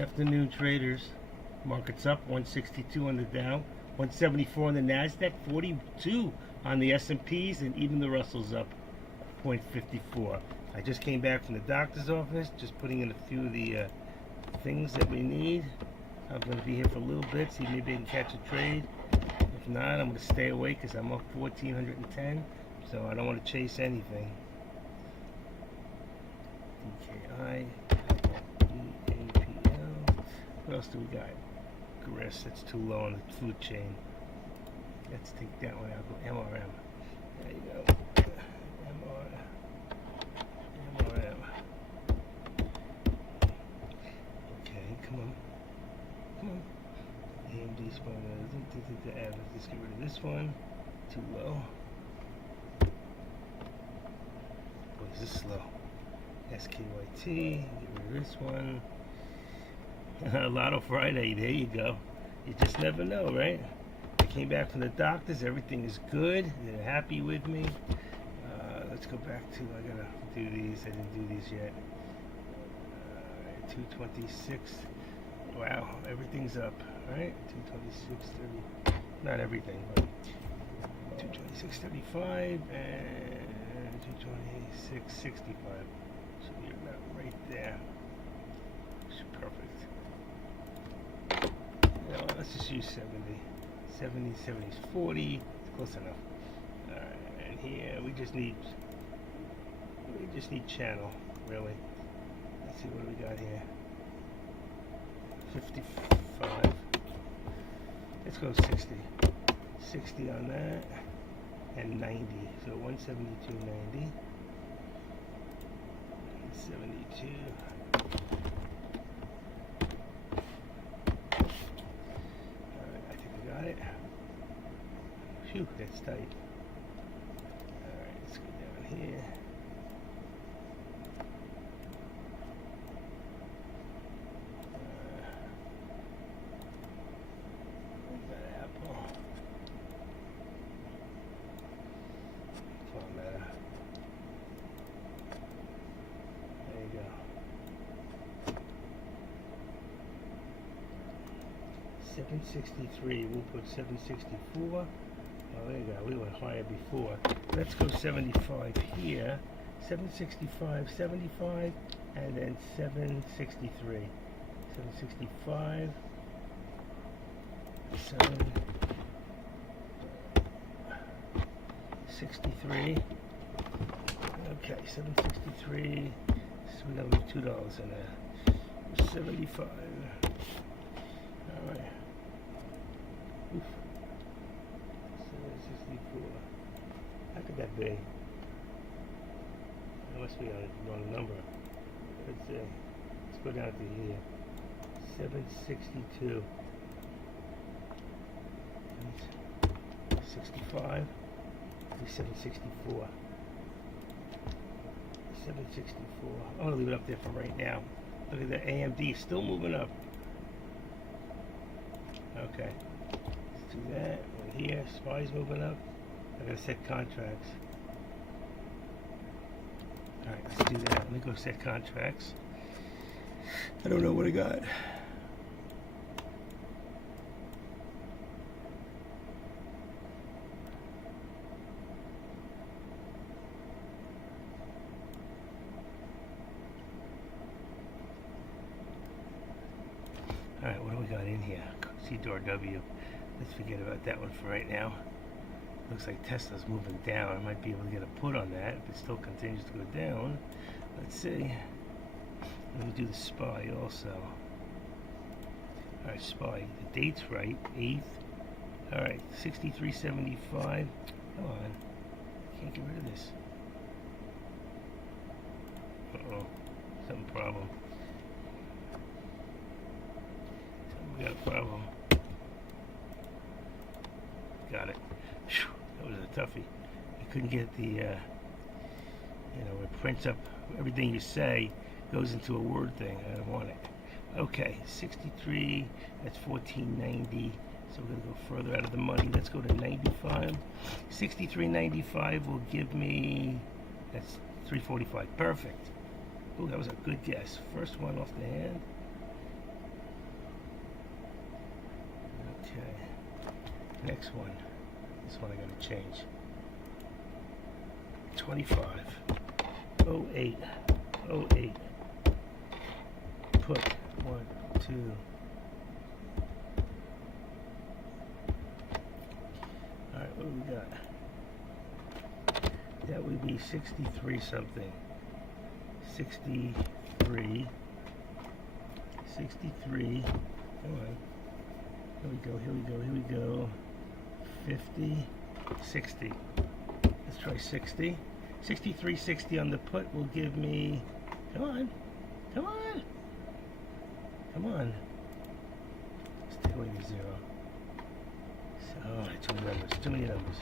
Afternoon, traders. Market's up 162 on the Dow, 174 on the Nasdaq, 42 on the S&Ps, and even the Russell's up 0.54. I just came back from the doctor's office, just putting in a few of the things that we need. I'm going to be here for a little bit, see maybe I can catch a trade. If not, I'm going to stay away because I'm up 1,410, so I don't want to chase anything. DKI, EAPL. What else do we got? GRIS, that's too low on the food chain. Let's take that one out. Go MRM. There you go. MRM. Okay, come on. AMD spawn. Let's get rid of this one. Too low. Boy, is this slow. SKYT. Get rid of this one. Lotto Friday. There you go. You just never know, right? I came back from the doctors. Everything is good. They're happy with me. Let's go back to. I gotta do these. I didn't do these yet. 226. Wow, everything's up, right? 226.30. Not everything, but 226.35 and 226.65. So you're about right there. Perfect. You know, let's just use 70. 70 is 40. It's close enough. Alright, and here we just need channel, really. Let's see what we got here. 55. Let's go 60. 60 on that. And 90. So 172.90. 72. Alright, I think I got it. Phew, that's tight. Alright, let's go down here. There you go. 763. We'll put 764. Oh, there you go. We went higher before. Let's go 75 here. 765, 75, and then 763. 765. 763. Okay, 763. So we got $2 in there. 75. All right. Oof. 764. How could that be? That must be a wrong number. Let's see. Let's go down to here. 762. 65. 764. 764. I'm gonna leave it up there for right now. Look at the AMD still moving up. Okay. Let's do that. Right here. SPY's moving up. I gotta set contracts. Alright, let's do that. Let me go set contracts. I don't know what I got. Alright, what do we got in here? CDRW. Let's forget about that one for right now. Looks like Tesla's moving down. I might be able to get a put on that if it still continues to go down. Let's see. Let me do the SPY also. Alright, SPY. The date's right. 8th. Alright, 63.75. Come on. Can't get rid of this. Uh-oh. Some problem. We got a problem. Got it. Whew, that was a toughie. I couldn't get the, you know, it prints up everything you say, goes into a word thing. I don't want it. Okay, 63, that's 1490. So we're going to go further out of the money. Let's go to 95. 63.95 will give me, that's 345. Perfect. Oh, that was a good guess. First one off the hand. Next one. This one I gotta change. 25. 08. 08. Put 1, 2. Alright, what do we got? That would be 63 something. 63. 63. Come on. Here we go, here we go, here we go. 50. 60. Let's try 60. 63, 60 on the put will give me. Come on. Come on. Come on. Let's take away the 0. Oh, too many numbers. Too many numbers.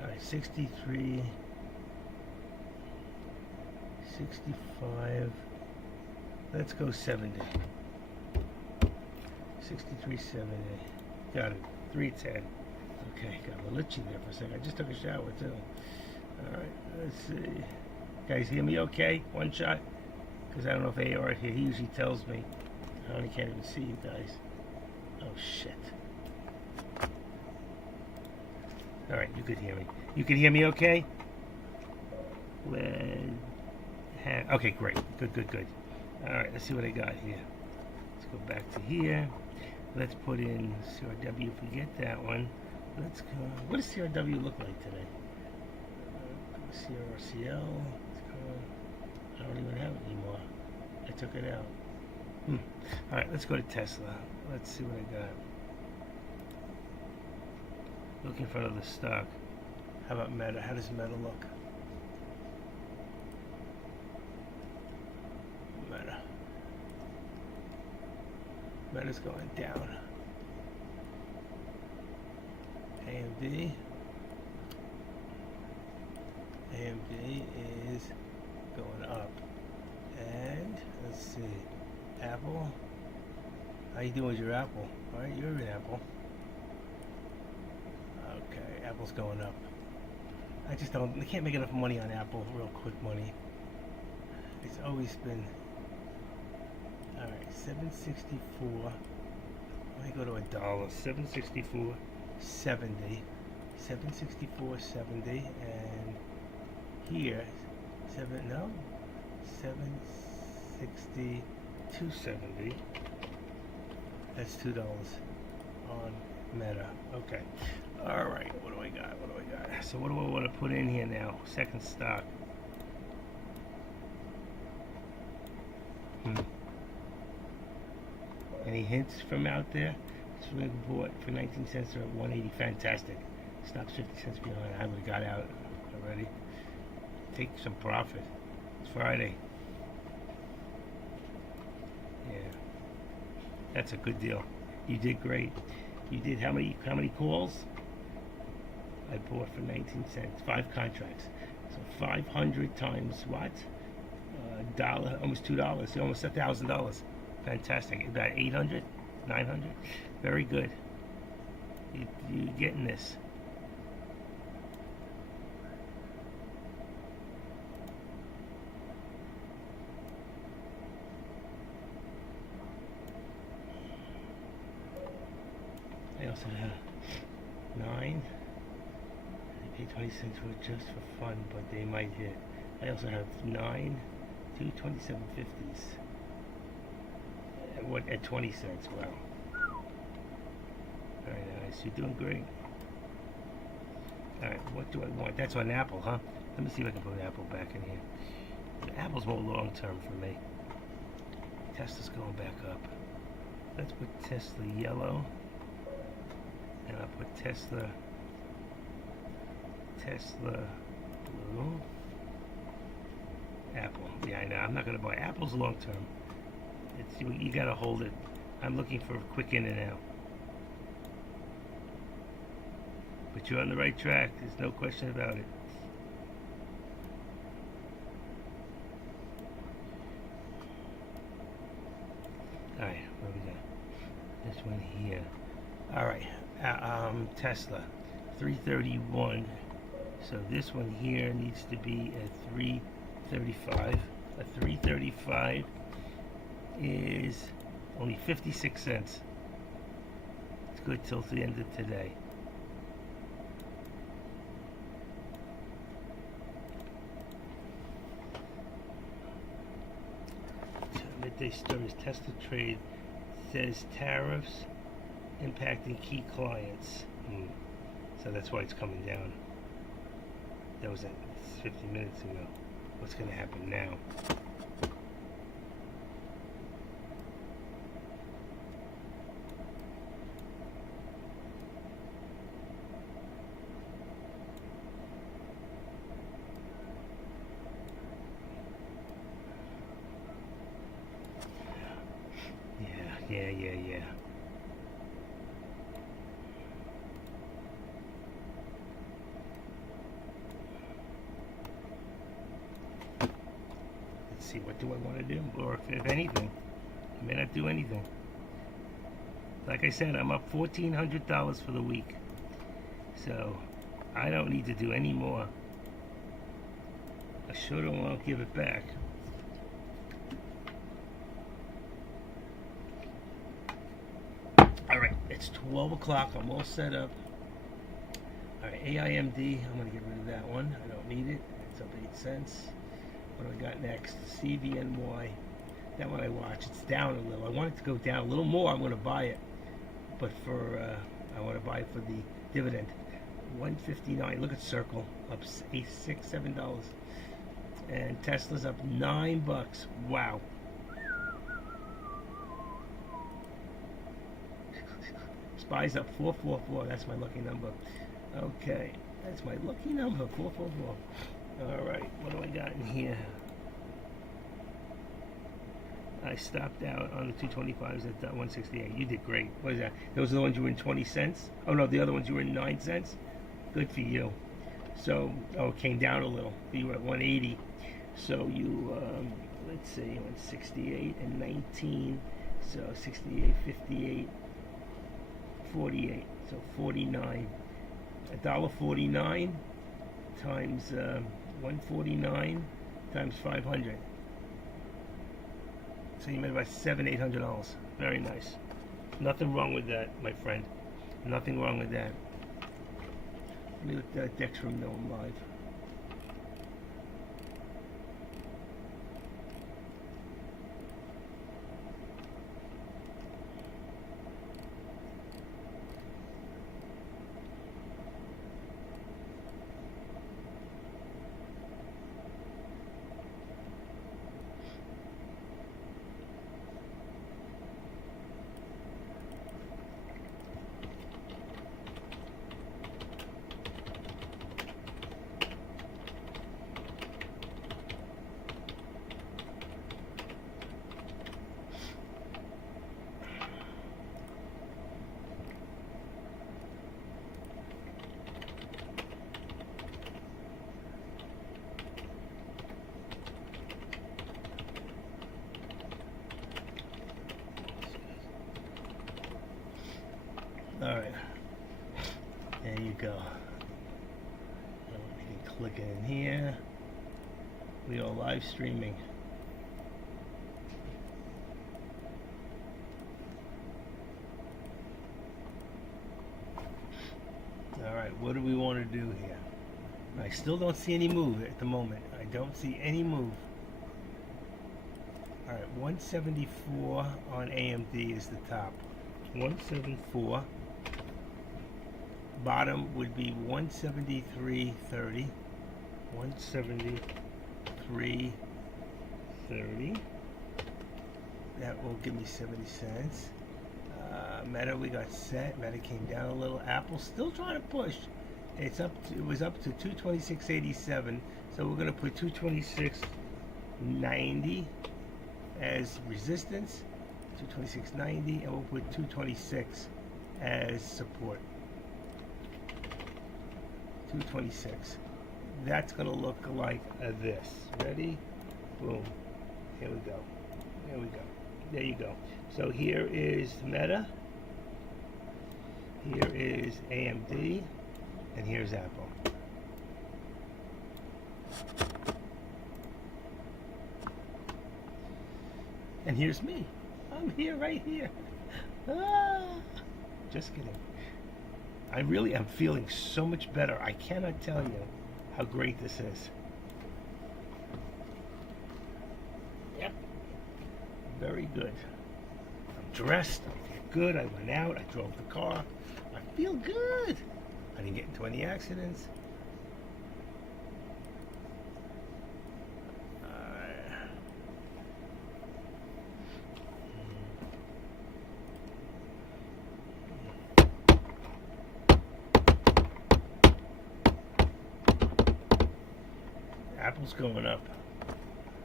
Alright, 63. 65. Let's go 70. 63, 70. Got it. 310. Okay, got a little itchy there for a second. I just took a shower too. Alright, let's see. Guys, hear me okay? One shot? Because I don't know if AR here. He usually tells me. I only can't even see you guys. Oh, shit. Alright, you could hear me. You can hear me okay? Okay, great. Good. Alright, let's see what I got here. Let's go back to here. Let's put in CRW. Forget that one. Let's go. What does CRW look like today? CRCL. I don't even have it anymore. I took it out. Alright, let's go to Tesla. Let's see what I got. Looking for another stock. How about Meta? How does Meta look? Meta. Meta's going down. AMD. AMD is going up. And let's see. Apple. How you doing with your Apple? Alright, you're an Apple. Okay, Apple's going up. I can't make enough money on Apple, real quick money. It's always been. Alright, 764. Let me go to a dollar. 764.70. 764.70, and here 762.70. That's $2 on Meta. Okay. All right. What do I got? So what do I want to put in here now? Second stock. Any hints from out there? This one bought for 19 cents or at 180. Fantastic. Stops 50 cents behind. I would have got out already. Take some profit. It's Friday. Yeah. That's a good deal. You did great. You did how many calls? I bought for 19 cents. 5 contracts. So 500 times what? $1, almost $2. Almost $1,000. Fantastic. About 800, 900. Very good. You getting this? I also have 9. They pay 20 cents for it just for fun, but they might hit. I also have 9, 2 27.50s. At 20 cents. Wow. Very nice. You're doing great. Alright, what do I want? That's on Apple, huh? Let me see if I can put Apple back in here. Apple's more long term for me. Tesla's going back up. Let's put Tesla yellow. And I'll put Tesla blue. Apple. Yeah, I know. I'm not going to buy Apple's long term. You got to hold it. I'm looking for a quick in and out. But you're on the right track. There's no question about it. Alright, what do we got? This one here. Alright, Tesla. 331. So this one here needs to be at 335. A 335 is only 56 cents. It's good till the end of today. birthday stories. Tesla trade says tariffs impacting key clients. So that's why it's coming down. That was 50 minutes ago. What's going to happen now? Yeah. Let's see, what do I want to do? Or if anything, I may not do anything. Like I said, I'm up $1,400 for the week. So, I don't need to do any more. I sure don't want to give it back. Alright, it's 12 o'clock. I'm all set up. Alright, AIMD. I'm going to get rid of that one. I don't need it. It's up 8 cents. What do I got next? CVNY. That one I watch. It's down a little. I want it to go down a little more. I'm going to buy it. But I want to buy it for the dividend. 159. Look at Circle. Up $6, $7. And Tesla's up $9. Wow. SPY's up 444. That's my lucky number. Okay, that's my lucky number. 444. All right, what do I got in here? I stopped out on the 225s at 168. You did great. What is that? Those are the ones you were in 20 cents? Oh no, the other ones you were in 9 cents? Good for you. So, it came down a little. You were at 180. So you, let's see, 168 and 19. So 68, 58, 48. So 49. $1.49 times 149 times 500. So you made about $700-800. Very nice. Nothing wrong with that, my friend. Nothing wrong with that. Let me let Dextrum know I'm live. Alright, there you go. We can click it in here. We are live streaming. Alright, what do we want to do here? I still don't see any move at the moment. I don't see any move. Alright, 174 on AMD is the top. 174. Bottom would be 173.30. 173.30. That will give me 70 cents. Meta, we got set. Meta came down a little. Apple still trying to push. It's up. It was up to 226.87. So we're going to put 226.90 as resistance. 226.90, and we'll put 226 as support. 226. That's going to look like this. Ready? Boom. Here we go. There we go. There you go. So here is Meta. Here is AMD. And here's Apple. And here's me. I'm here, right here. Just kidding. I really am feeling so much better. I cannot tell you how great this is. Yep. Very good. I'm dressed. I feel good. I went out. I drove the car. I feel good. I didn't get into any accidents. Apple's going up.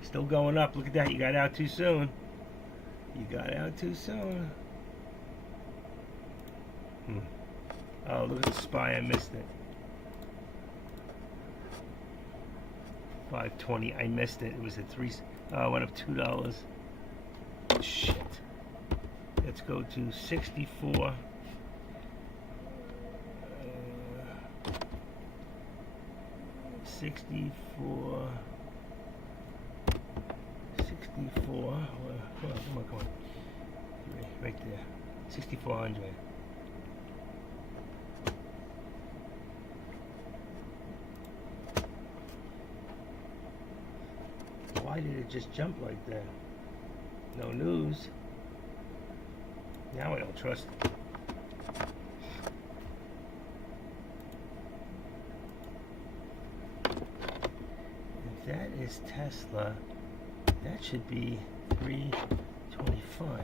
Still going up. Look at that. You got out too soon. You got out too soon. Oh, look at the SPY. I missed it. 520. I missed it. It was at 3. Went up $2. Shit. Let's go to 64. 64. 64. Come on. Right there. 6,400. Why did it just jump like that? No news. Now I don't trust it. If that is Tesla, that should be 325.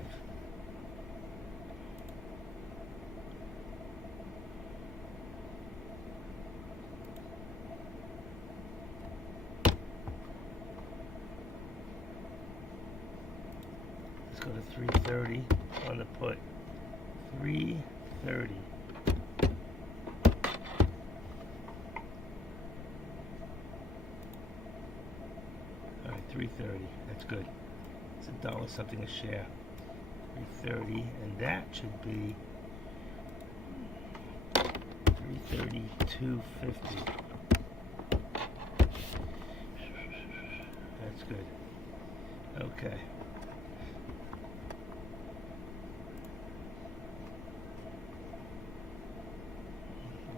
Let's go to 330 on the put. 330. All right, 330. That's good. It's $1 something a share. 330, and that should be 332.50. That's good. Okay.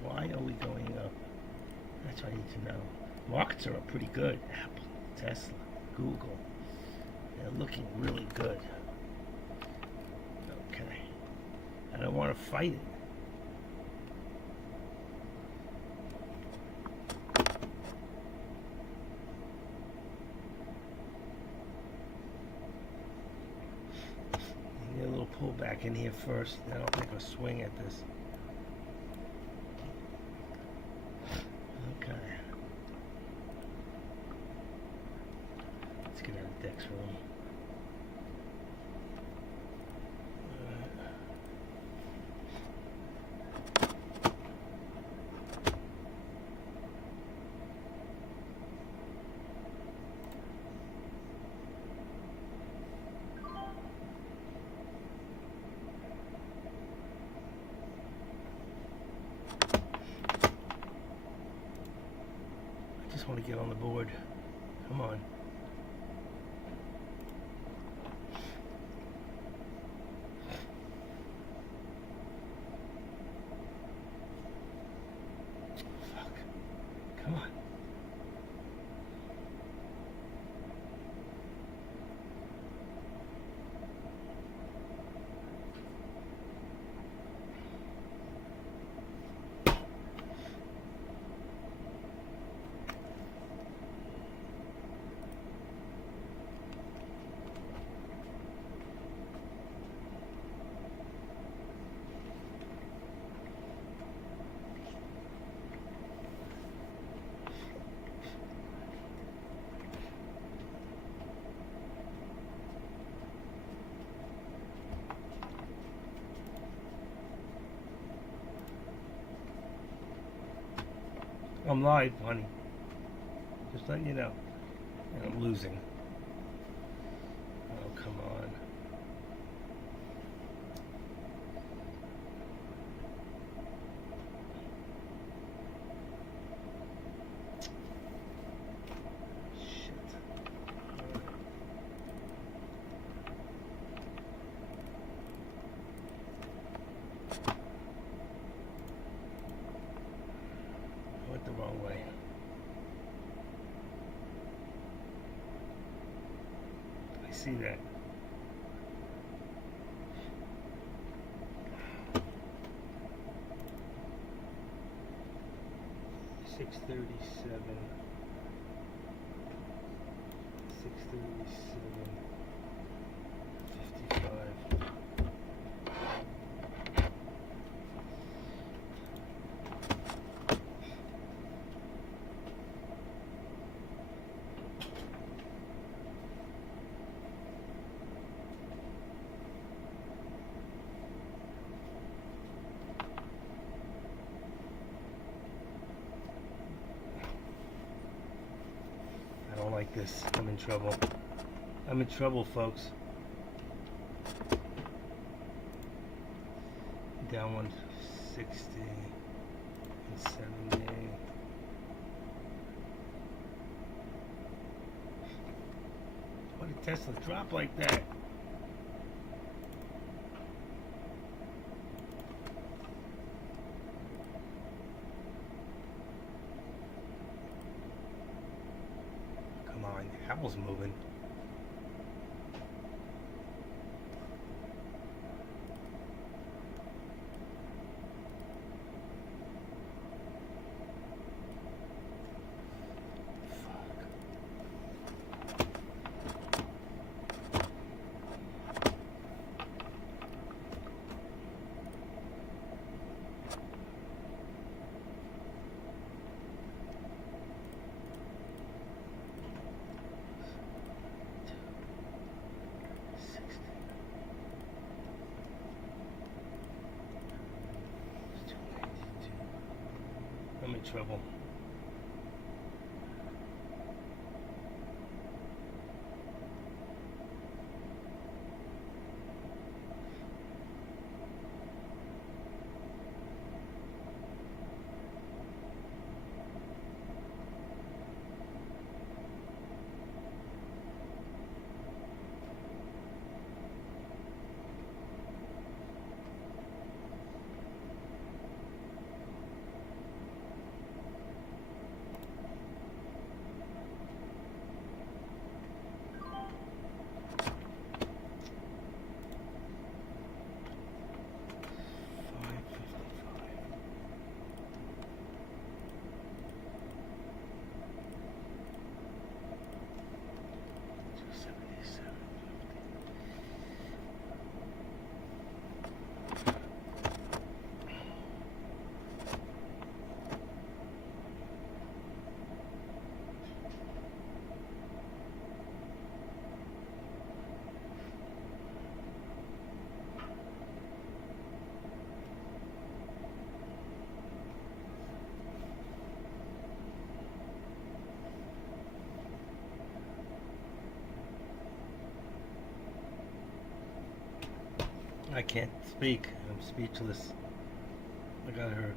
Why are we going up? That's what I need to know. Markets are up pretty good. Apple, Tesla, Google. They're looking really good. Okay. I don't want to fight it. Get a little pullback in here first, then I'll take a swing at this. Okay. Let's get out of Dex room. I just want to get on the board. Come on. Fuck. Come on. I'm live, honey. Just letting you know. And I'm losing. Oh, come on. Shit. Went the wrong way. I see that. 637. 637. 55. I don't like this. I'm in trouble. I'm in trouble, folks. Down 160 and 70. Why did Tesla drop like that? Come on, Apple's moving. I'm in trouble. I can't speak. I'm speechless. I got hurt.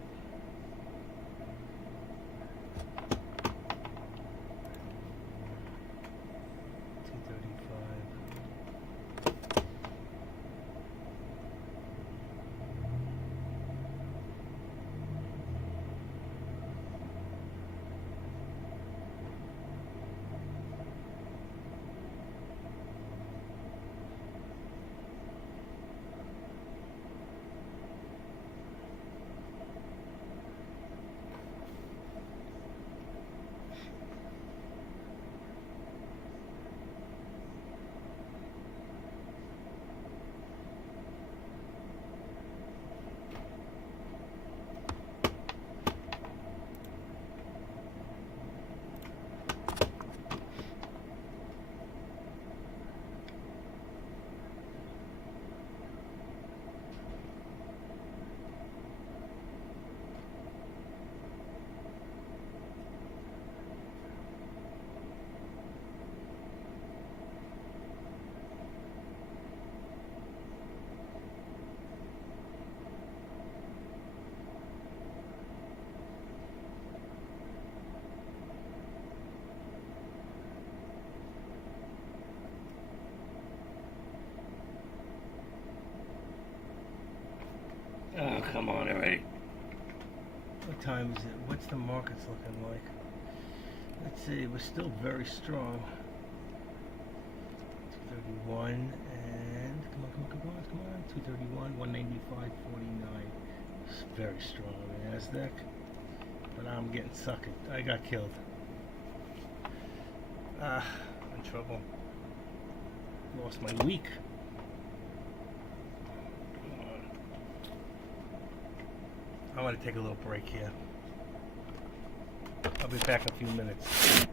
Oh, come on already. What time is it? What's the markets looking like? Let's see, we're still very strong. 231 and come on. 231, 195.49. It's very strong. Nasdaq. but I'm getting sucked. I got killed. I'm in trouble. Lost my week. I want to take a little break here. I'll be back in a few minutes.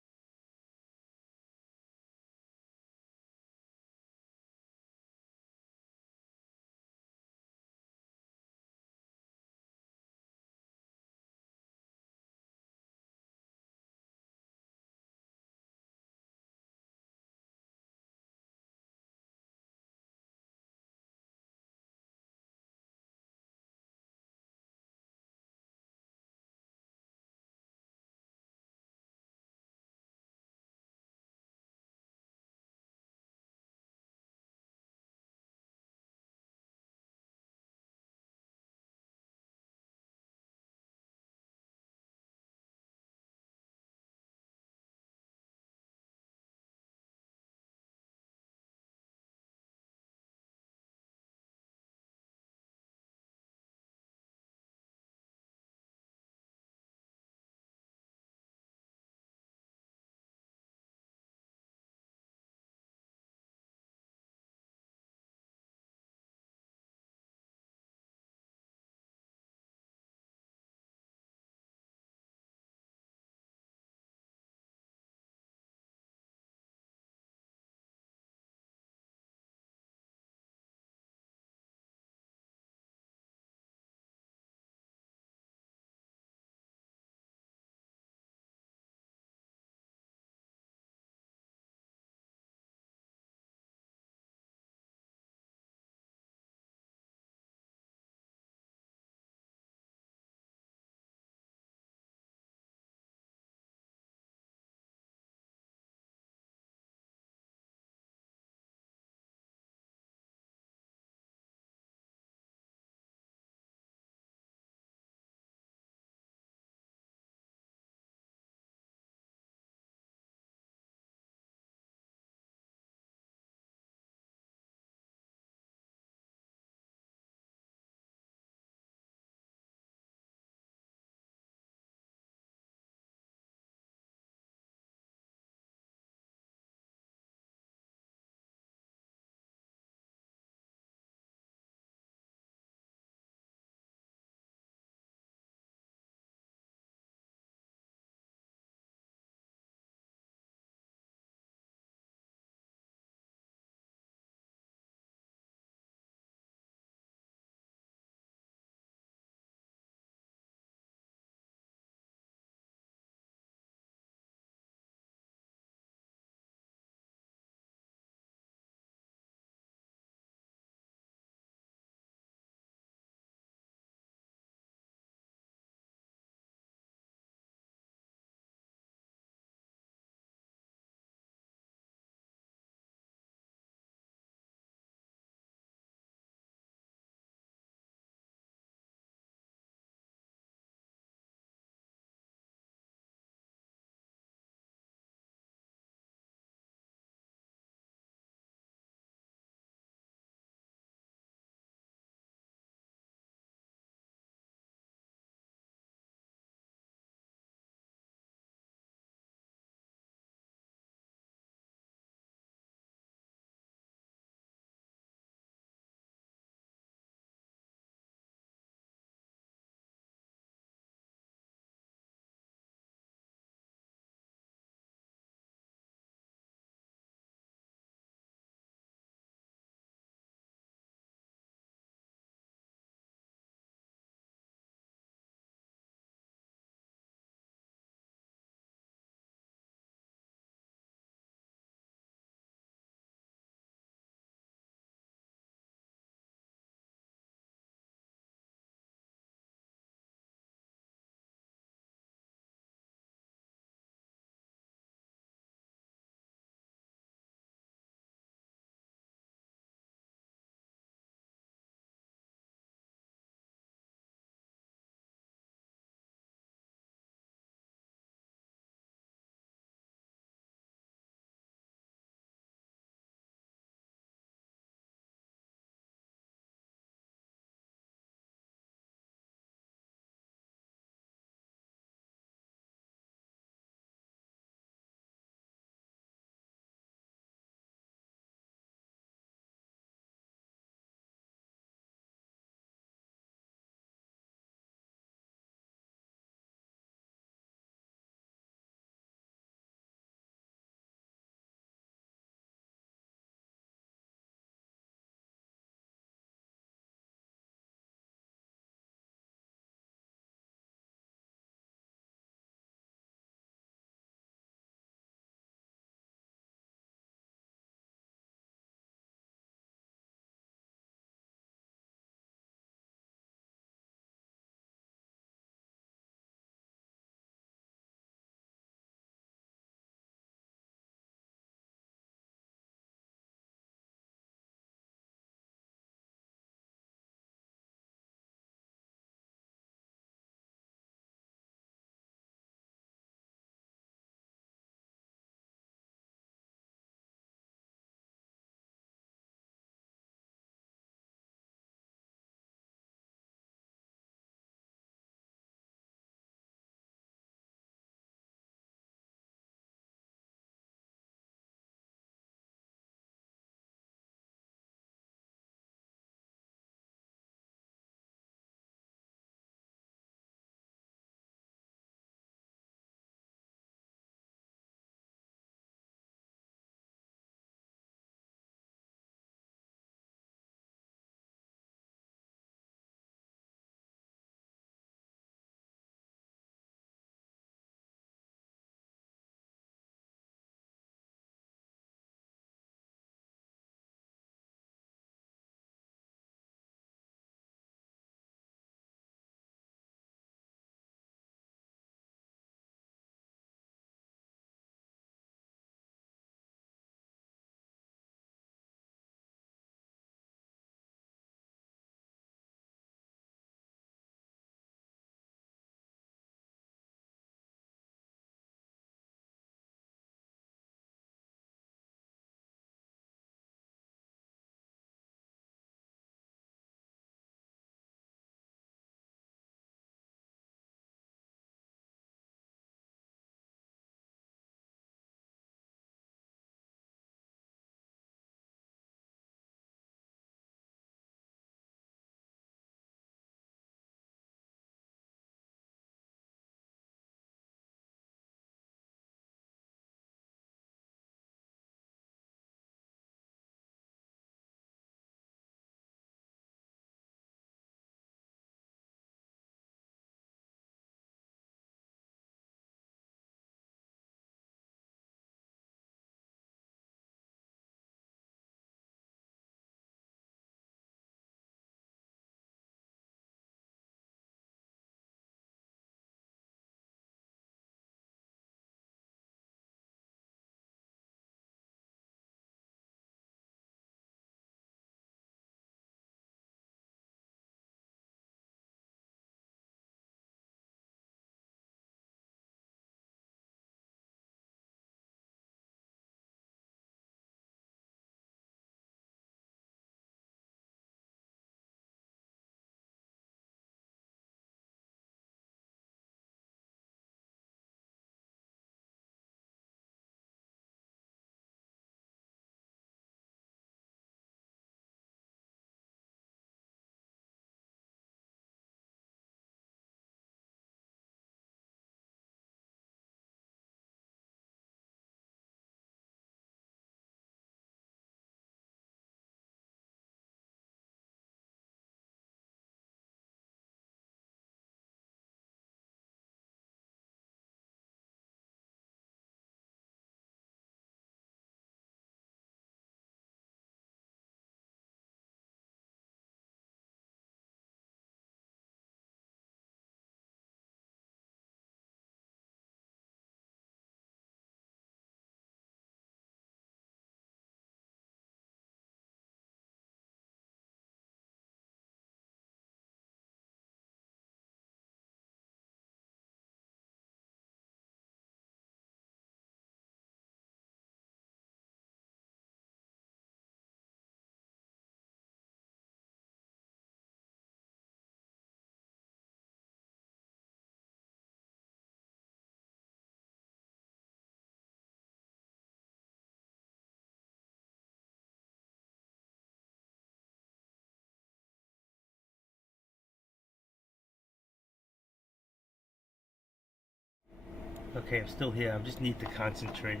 Okay, I'm still here. I just need to concentrate.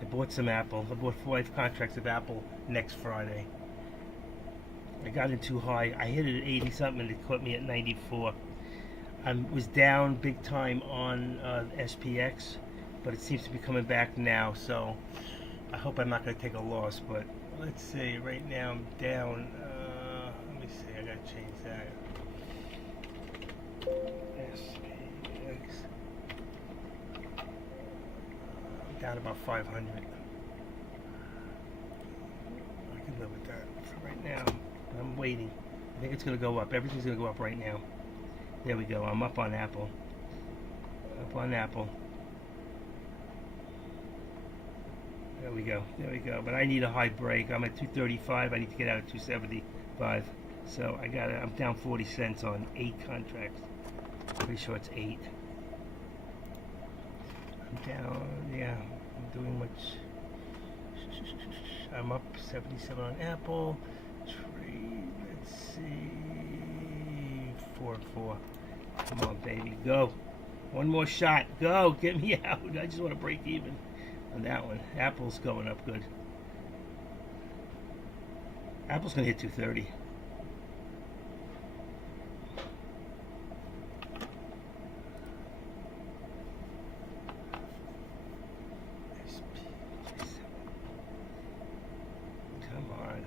I bought some Apple. I bought 5 contracts of Apple next Friday. I got in too high. I hit it at 80 something and it caught me at 94. I was down big time on SPX, but it seems to be coming back now, so I hope I'm not going to take a loss. But let's see, right now I'm down. Let me see, I got to change that. SPX. I'm down about 500. I can live with that for right now. I'm waiting. I think it's going to go up. Everything's going to go up right now. There we go. I'm up on Apple. Up on Apple. There we go. There we go. But I need a high break. I'm at 235. I need to get out at 275. So I got it. I'm down 40 cents on 8 contracts. Pretty sure it's 8. I'm down. Yeah. I'm doing much. I'm up 77 on Apple. Trade. Let's see. 4-4. Come on, baby. Go. One more shot. Go. Get me out. I just want to break even on that one. Apple's going up good. Apple's going to hit 230. Come on.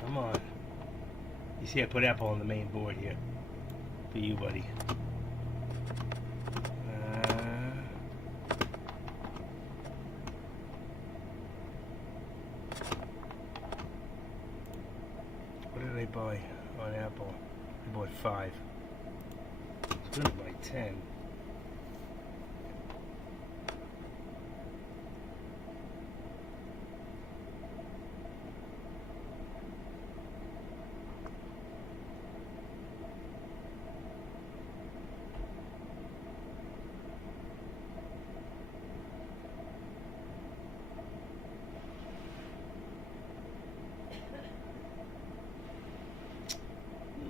Come on. You see I put Apple on the main board here. For you, buddy. What did I buy on Apple? I bought 5. I was going to buy 10.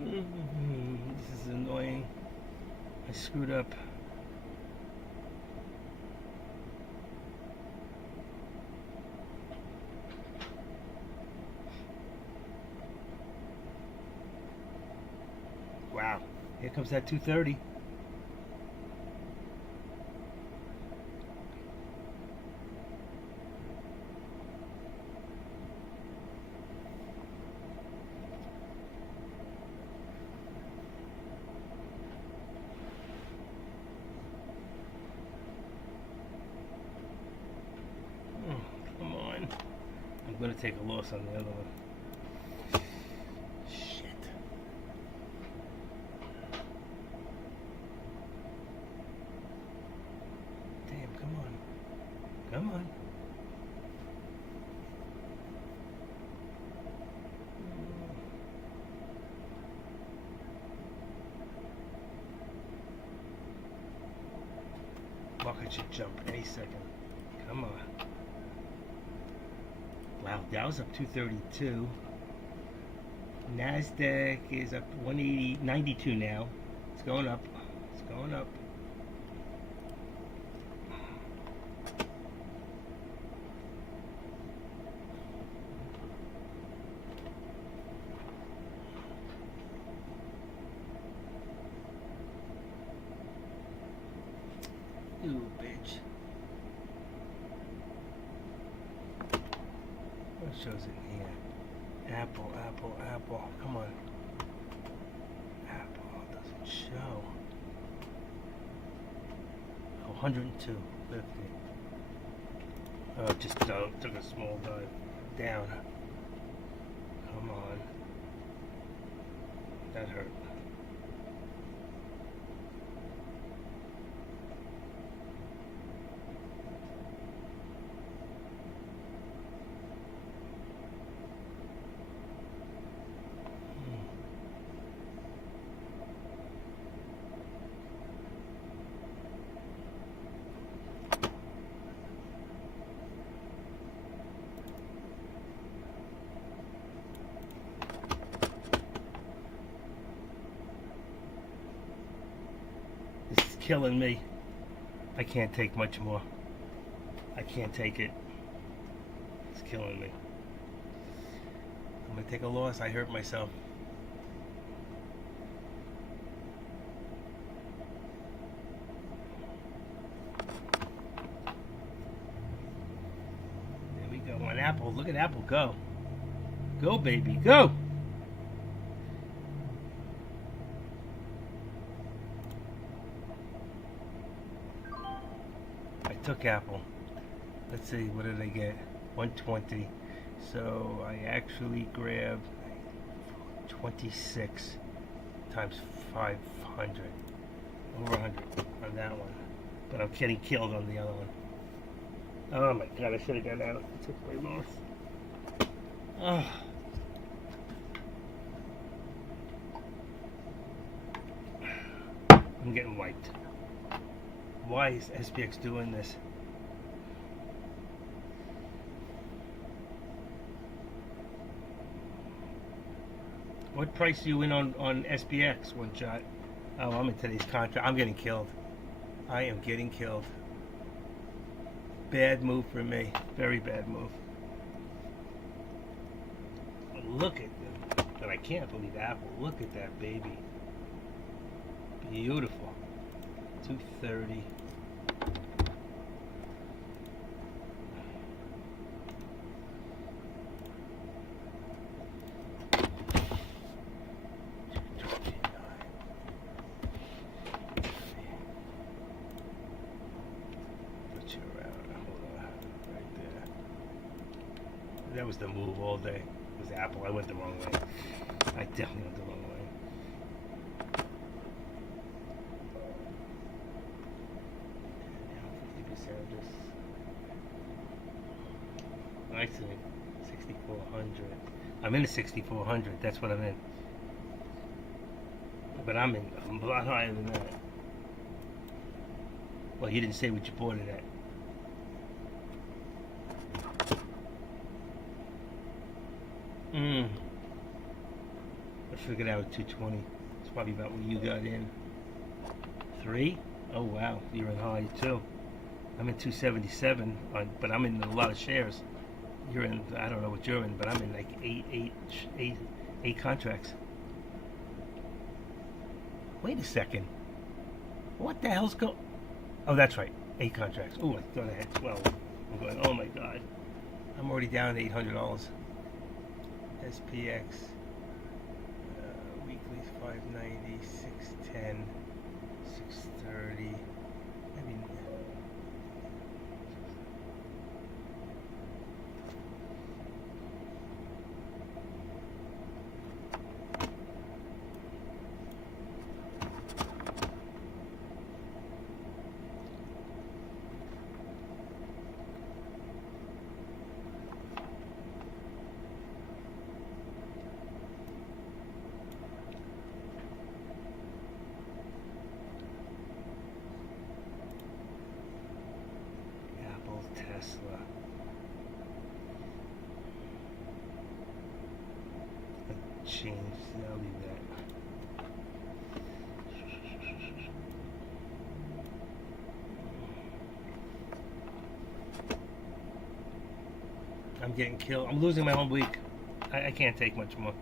This is annoying. I screwed up. Wow. Here comes that 230. Come on. I'm going to take a loss on the other one. Shit. Damn, come on. Come on. Market should jump any second. Come on. Wow, Dow's up 232. NASDAQ is up 180, 92 now. It's going up. It's going up. Ooh, bitch. What shows it here? Apple, Apple, Apple. Come on. Apple doesn't show. Oh, 102.50. Oh, it just took a small dive down. Come on. That hurt. killing me. I can't take much more. I can't take it. It's killing me. I'm gonna take a loss. I hurt myself. There we go on Apple. Look at Apple go. Go, baby, go. I took Apple. Let's see, what did I get? 120. So I actually grabbed 26 times 500. Over 100 on that one. But I'm getting killed on the other one. Oh my god, I should have got out. I took my loss. Oh. I'm getting wiped. Why is SPX doing this? What price are you in on SPX, one shot? Oh, I'm in today's contract. I'm getting killed. I am getting killed. Bad move for me. Very bad move. Look at them. But I can't believe Apple. Look at that baby. Beautiful. 230. That was the move all day. It was Apple. I went the wrong way. I definitely went the wrong way. Now 50% of this. I see. 6,400. I'm in the 6,400. That's what I'm in. But I'm a lot higher than that. Well, you didn't say what you bought it at. I figured out 220. It's probably about what you got in. 3? Oh wow, you're in high too. I'm in 277, but I'm in a lot of shares. You're in, I don't know what you're in, but I'm in like eight contracts. Wait a second. What the hell's going? Oh, that's right, 8 contracts. Oh, I thought I had 12. I'm going. Oh my god, I'm already down to $800. SPX weekly 590, 610, 630. I mean, Tesla. Change. I'll leave that. I'm getting killed. I'm losing my whole week. I can't take much more.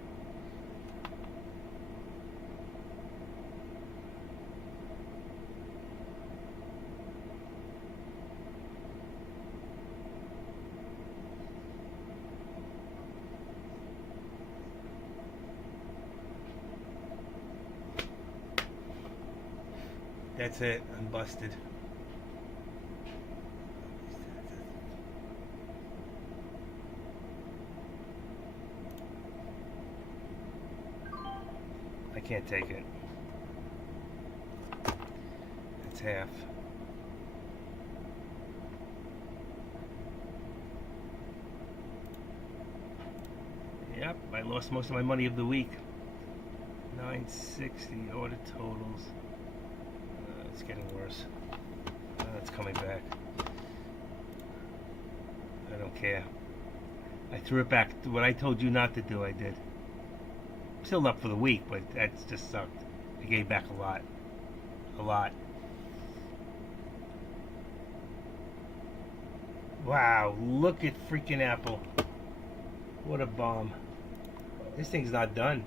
That's it. I'm busted. I can't take it. That's half. Yep, I lost most of my money of the week. 960 order totals. It's getting worse. It's coming back. I don't care. I threw it back. What I told you not to do, I did. Still up for the week, but that just sucked. I gave back a lot. A lot. Wow, look at freaking Apple. What a bomb. This thing's not done.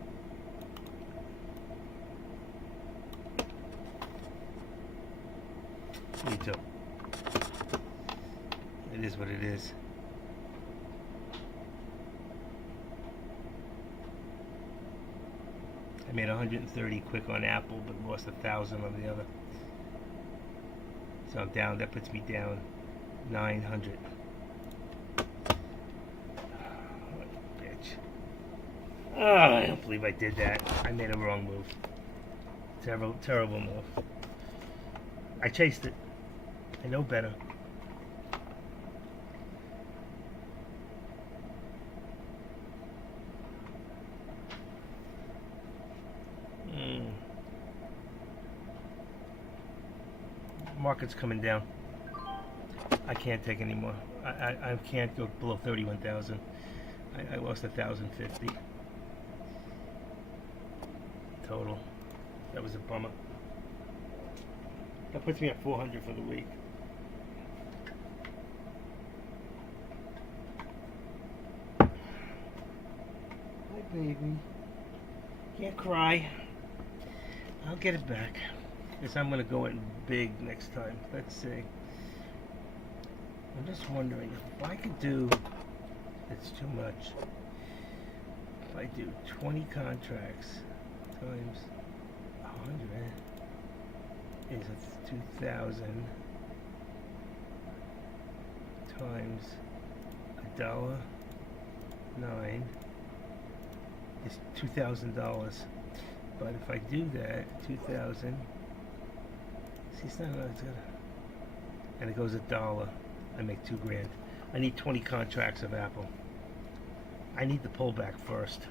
Me too. It is what it is. I made 130 quick on Apple, but lost 1,000 on the other. So I'm down. That puts me down 900. What a bitch. Oh, I don't believe I did that. I made a wrong move. Terrible, terrible move. I chased it. I know better. Market's coming down. I can't take anymore. I can't go below 31,000. I lost 1,050 total. That was a bummer. That puts me at 400 for the week. Hi, baby. Can't cry. I'll get it back. Guess I'm going to go in big next time. Let's see. I'm just wondering if I could do, it's too much. If I do 20 contracts times 100 is a 2,000 times $1.09 is $2,000. But if I do that, 2,000. See, it's not it's good. And it goes $1. I make $2,000. I need 20 contracts of Apple. I need the pullback first.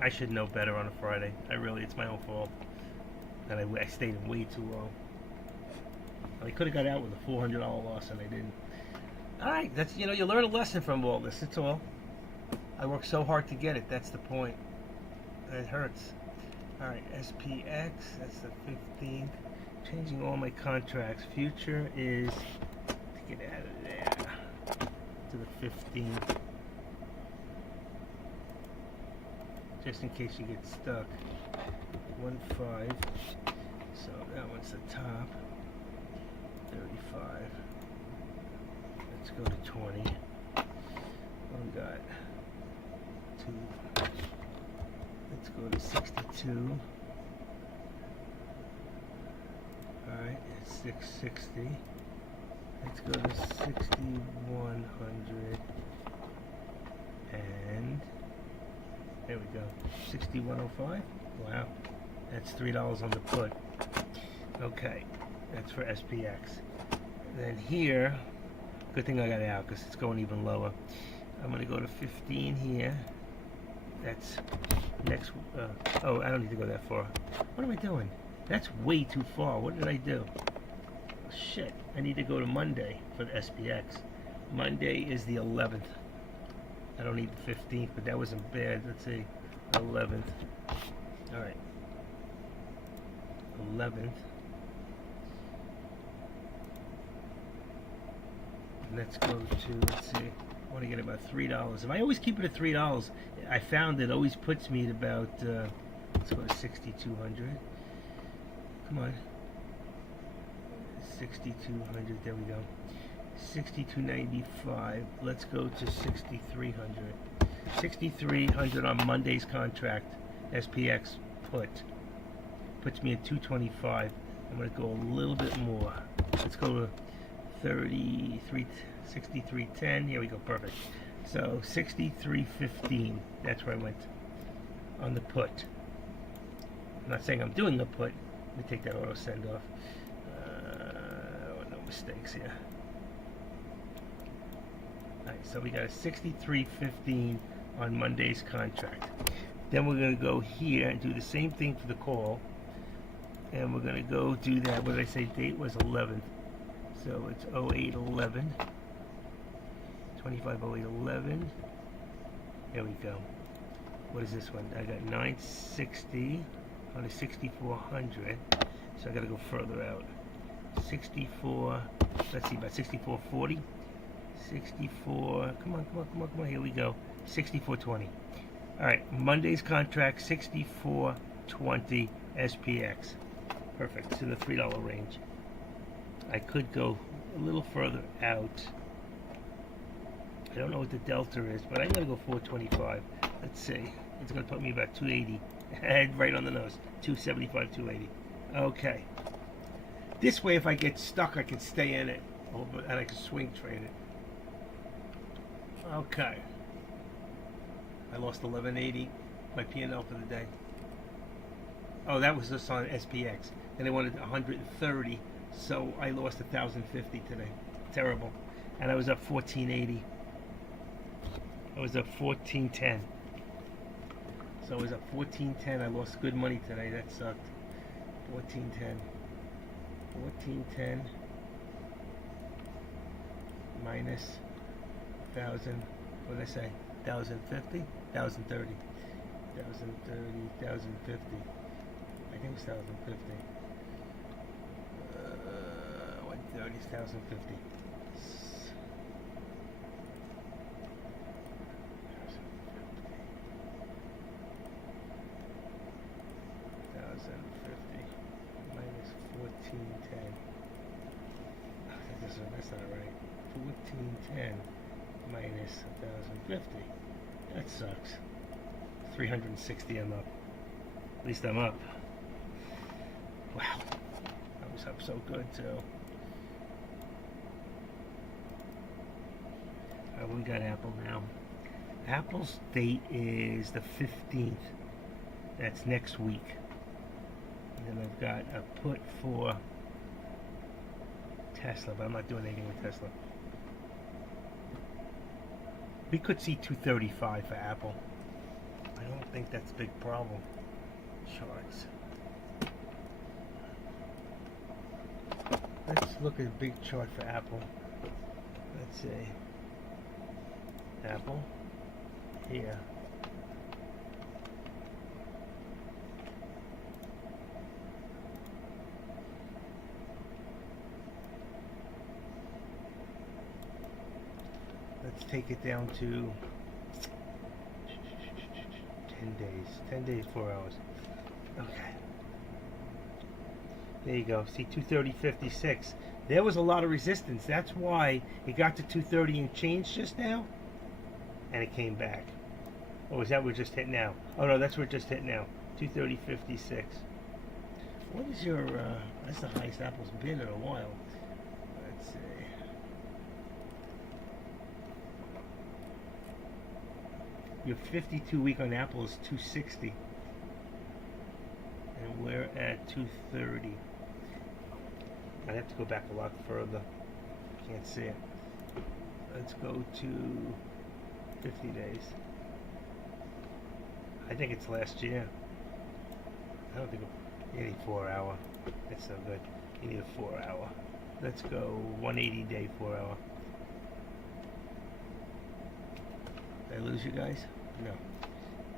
I should know better on a Friday. It's my own fault. And I stayed in way too long. I could have got out with a $400 loss and I didn't. Alright, that's, you learn a lesson from all this, it's all. I worked so hard to get it, that's the point. It hurts. Alright, SPX, that's the 15th. Changing all my contracts. Future is, to get out of there, to the 15th. Just in case you get stuck. 1.5. So that one's the top. 35. Let's go to 20. What we got? 2. Let's go to 62. Alright, it's 660. Let's go to 6,100. And there we go. 6,105. Wow. That's $3 on the put. Okay. That's for SPX. And then here, good thing I got out because it's going even lower. I'm going to go to 15 here. That's next. Oh, I don't need to go that far. What am I doing? That's way too far. What did I do? Shit. I need to go to Monday for the SPX. Monday is the 11th. I don't need the 15th, but that wasn't bad. Let's see. 11th. Alright. 11th. Let's go to, let's see. I want to get about $3. If I always keep it at $3, I found it always puts me at about, let's go to 6,200. Come on. 6,200, there we go. 6,295. Let's go to 6,300. 6,300 on Monday's contract. SPX put. Puts me at 225. I'm going to go a little bit more. Let's go to 63.10. Here we go, perfect. So 63.15. That's where I went on the put. I'm not saying I'm doing the put. Let me take that auto send off. No mistakes here. Alright, so we got a 63.15 on Monday's contract. Then we're going to go here and do the same thing for the call. And we're going to go do that. What did I say? Date was 11th. So it's 0811. 250811. There we go. What is this one? I got 960 on a 6400. So I got to go further out. 64. Let's see, about 64.40. 64. Come on, come on, come on, come on. Here we go. 64.20. All right. Monday's contract 64.20 SPX. Perfect. It's in the $3 range. I could go a little further out. I don't know what the delta is, but I'm going to go 425. Let's see. It's going to put me about 280. Right on the nose. 275, 280. Okay. This way, if I get stuck, I can stay in it. And I can swing trade it. Okay. I lost 1180. My P&L for the day. Oh, that was just on SPX. And they wanted 130. So I lost 1,050 today. Terrible. And I was up 1480. I was up 1410. So I was up 1410. I lost good money today. That sucked. 1410. 1410 minus 1,000. What did I say? 1,050? 1,030. 1,030. 1,050. I think it's 1,050. 130 is 1,050. 1,050 minus 1410. That's not right. 1410 minus 1,050. That sucks. 360 I'm up. At least I'm up. Wow. I was up so good too. We got Apple now. Apple's date is the 15th. That's next week. And then I've got a put for Tesla, but I'm not doing anything with Tesla. We could see 235 for Apple. I don't think that's a big problem. Charts. Let's look at a big chart for Apple. Let's see. Apple. Here. Let's take it down to 10 days. 10 days, 4 hours. Okay. There you go. See, 230.56. There was a lot of resistance. That's why it got to 230 and change just now. And it came back. Or is that what we're just hit now? Oh no, that's what we're just hit now. 230.56. What is your, that's the highest Apple's been in a while. Let's see. Your 52 week on Apple is 260. And we're at 230. I have to go back a lot further. Can't see it. Let's go to 50 days. I think it's last year. I don't think you need 4 hour. That's so good. You need a 4 hour. Let's go 180 day 4 hour. Did I lose you guys? No.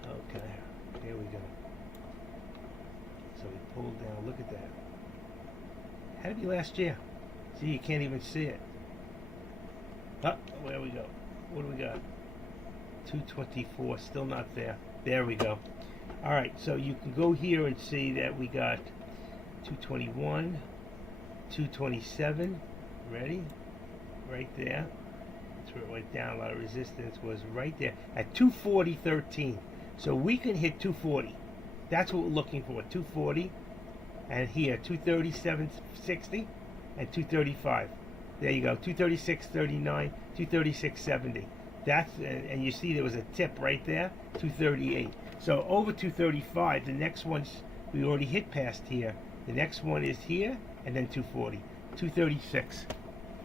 Okay. Here we go. So we pulled down. Look at that. Had to be last year. See, you can't even see it. Oh, where we go? What do we got? 224. Still not there. There we go. All right. So you can go here and see that we got 221, 227. Ready? Right there. That's where it went down. A lot of resistance was right there at 240.13. So we can hit 240. That's what we're looking for. 240. And here 237.60 and 235. There you go. 236.39, 236.70. That's and you see there was a tip right there. 238. So over 235. The next one's we already hit past here. The next one is here and then 240. 236.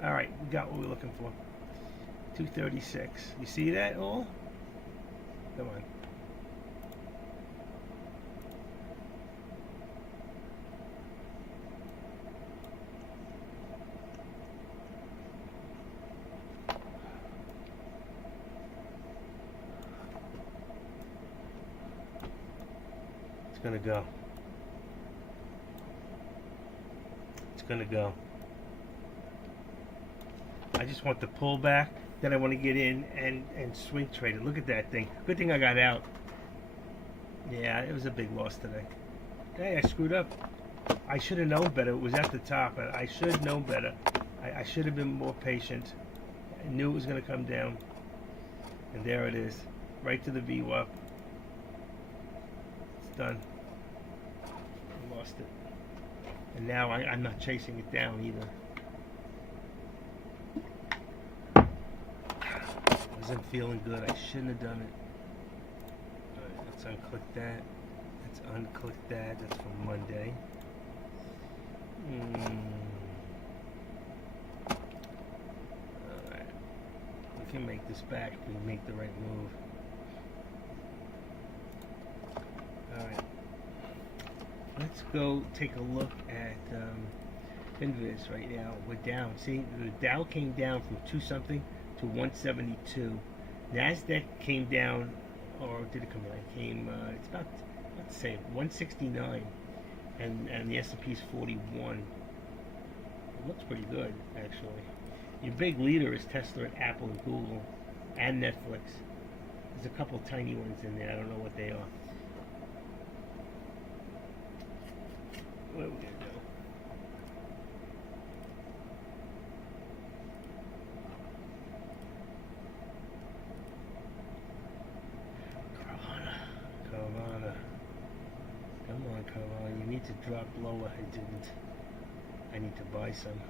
All right, we got what we're looking for. 236. You see that all? Come on. It's gonna go. gonna go. I just want the pullback. Then I want to get in and swing trade it. Look at that thing. Good thing I got out. Yeah, it was a big loss today. Hey, I screwed up. I should have known better. It was at the top. I should have known better. I should have been more patient. I knew it was going to come down. And there it is. Right to the VWAP. It's done. I lost it. And now I'm not chasing it down either. Wasn't feeling good. I shouldn't have done it. Alright, let's unclick that. Let's unclick that. That's for Monday. Alright. We can make this back if we make the right move. Alright. Let's go take a look at Finviz right now. We're down. See, the Dow came down from 2 something to 172. Nasdaq came down, or did it come down? It came. It's about the same, 169, and the S&P is 41. It looks pretty good, actually. Your big leader is Tesla and Apple and Google and Netflix. There's a couple tiny ones in there. I don't know what they are. What are we gonna do? Carvana. Come on, Carvana. You need to drop lower. I didn't. I need to buy some.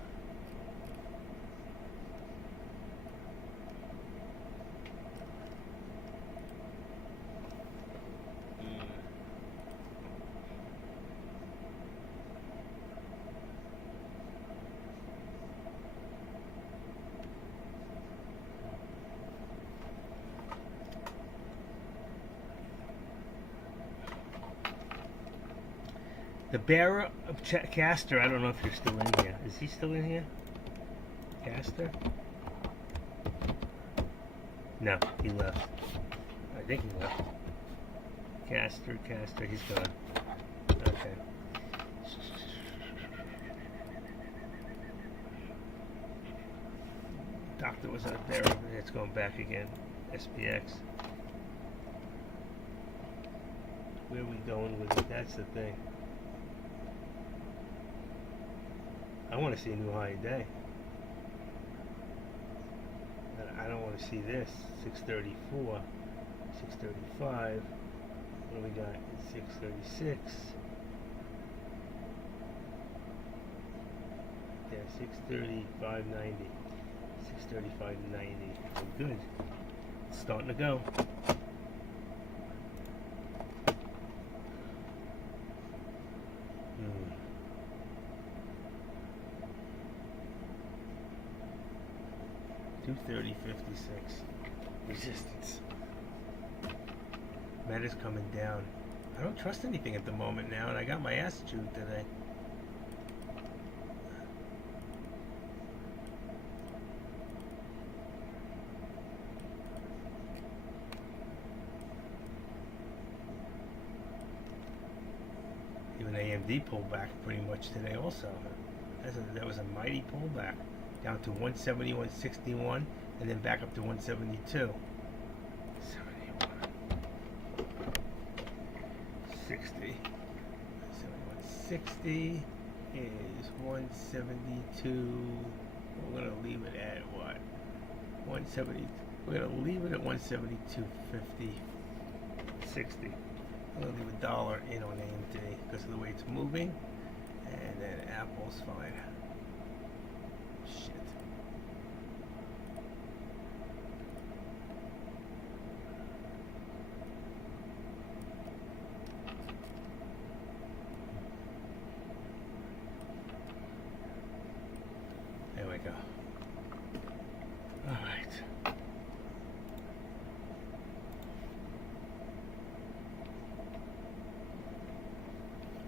The bearer of Castor, I don't know if you're still in here. Is he still in here? Castor? No, he left. I think he left. Castor, he's gone. Okay. Doctor was out there. It's going back again. SPX. Where are we going with it? That's the thing. I want to see a new high day. I don't want to see this. 634, 635. What do we got? 636. Yeah, 635.90. 635.90. Good. It's starting to go. 230.56 resistance. Meta's coming down. I don't trust anything at the moment now, and I got my ass chewed today. Even AMD pulled back pretty much today also. That was a mighty pullback. Down to 170, 161, and then back up to 172. 71. 60. 60 is 172. We're going to leave it at what? 170. We're going to leave it at 172.50. 60. I'm going to leave $1 in on AMD because of the way it's moving. And then Apple's fine. Shit. There we go. All right.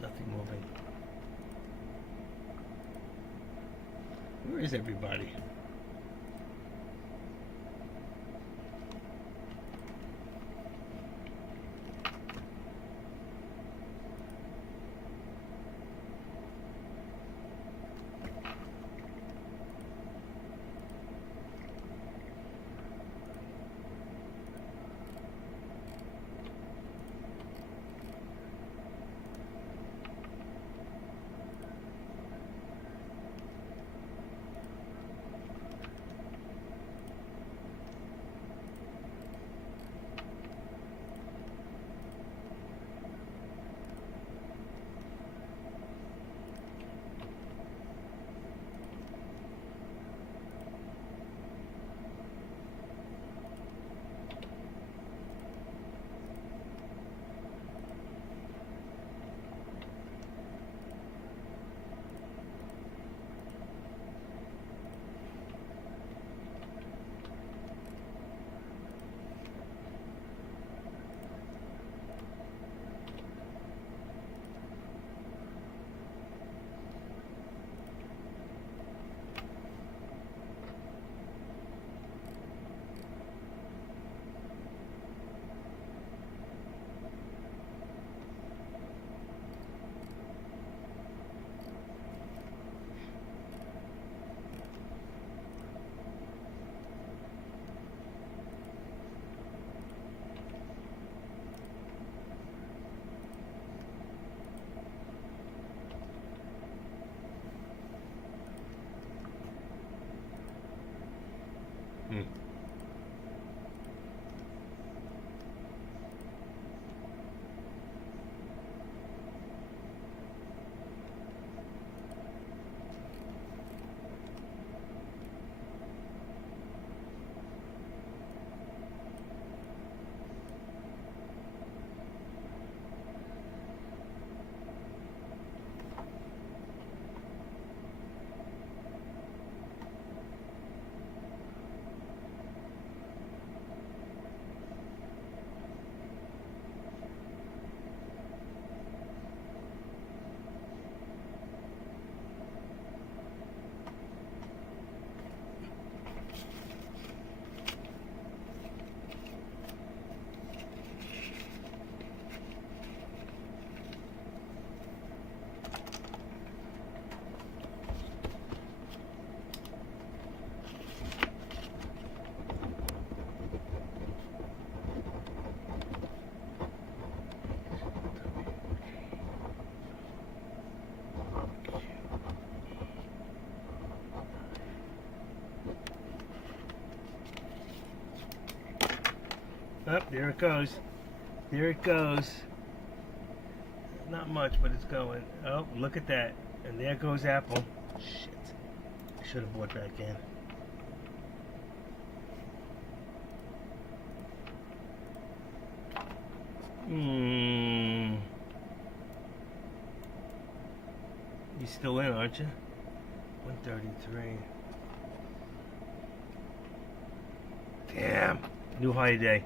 Nothing moving. Where is everybody? Hmm. Oh, there it goes. There it goes. Not much, but it's going. Oh, look at that. And there goes Apple. Shit. I should have bought back in. You still in, aren't you? 133. Damn. New high day.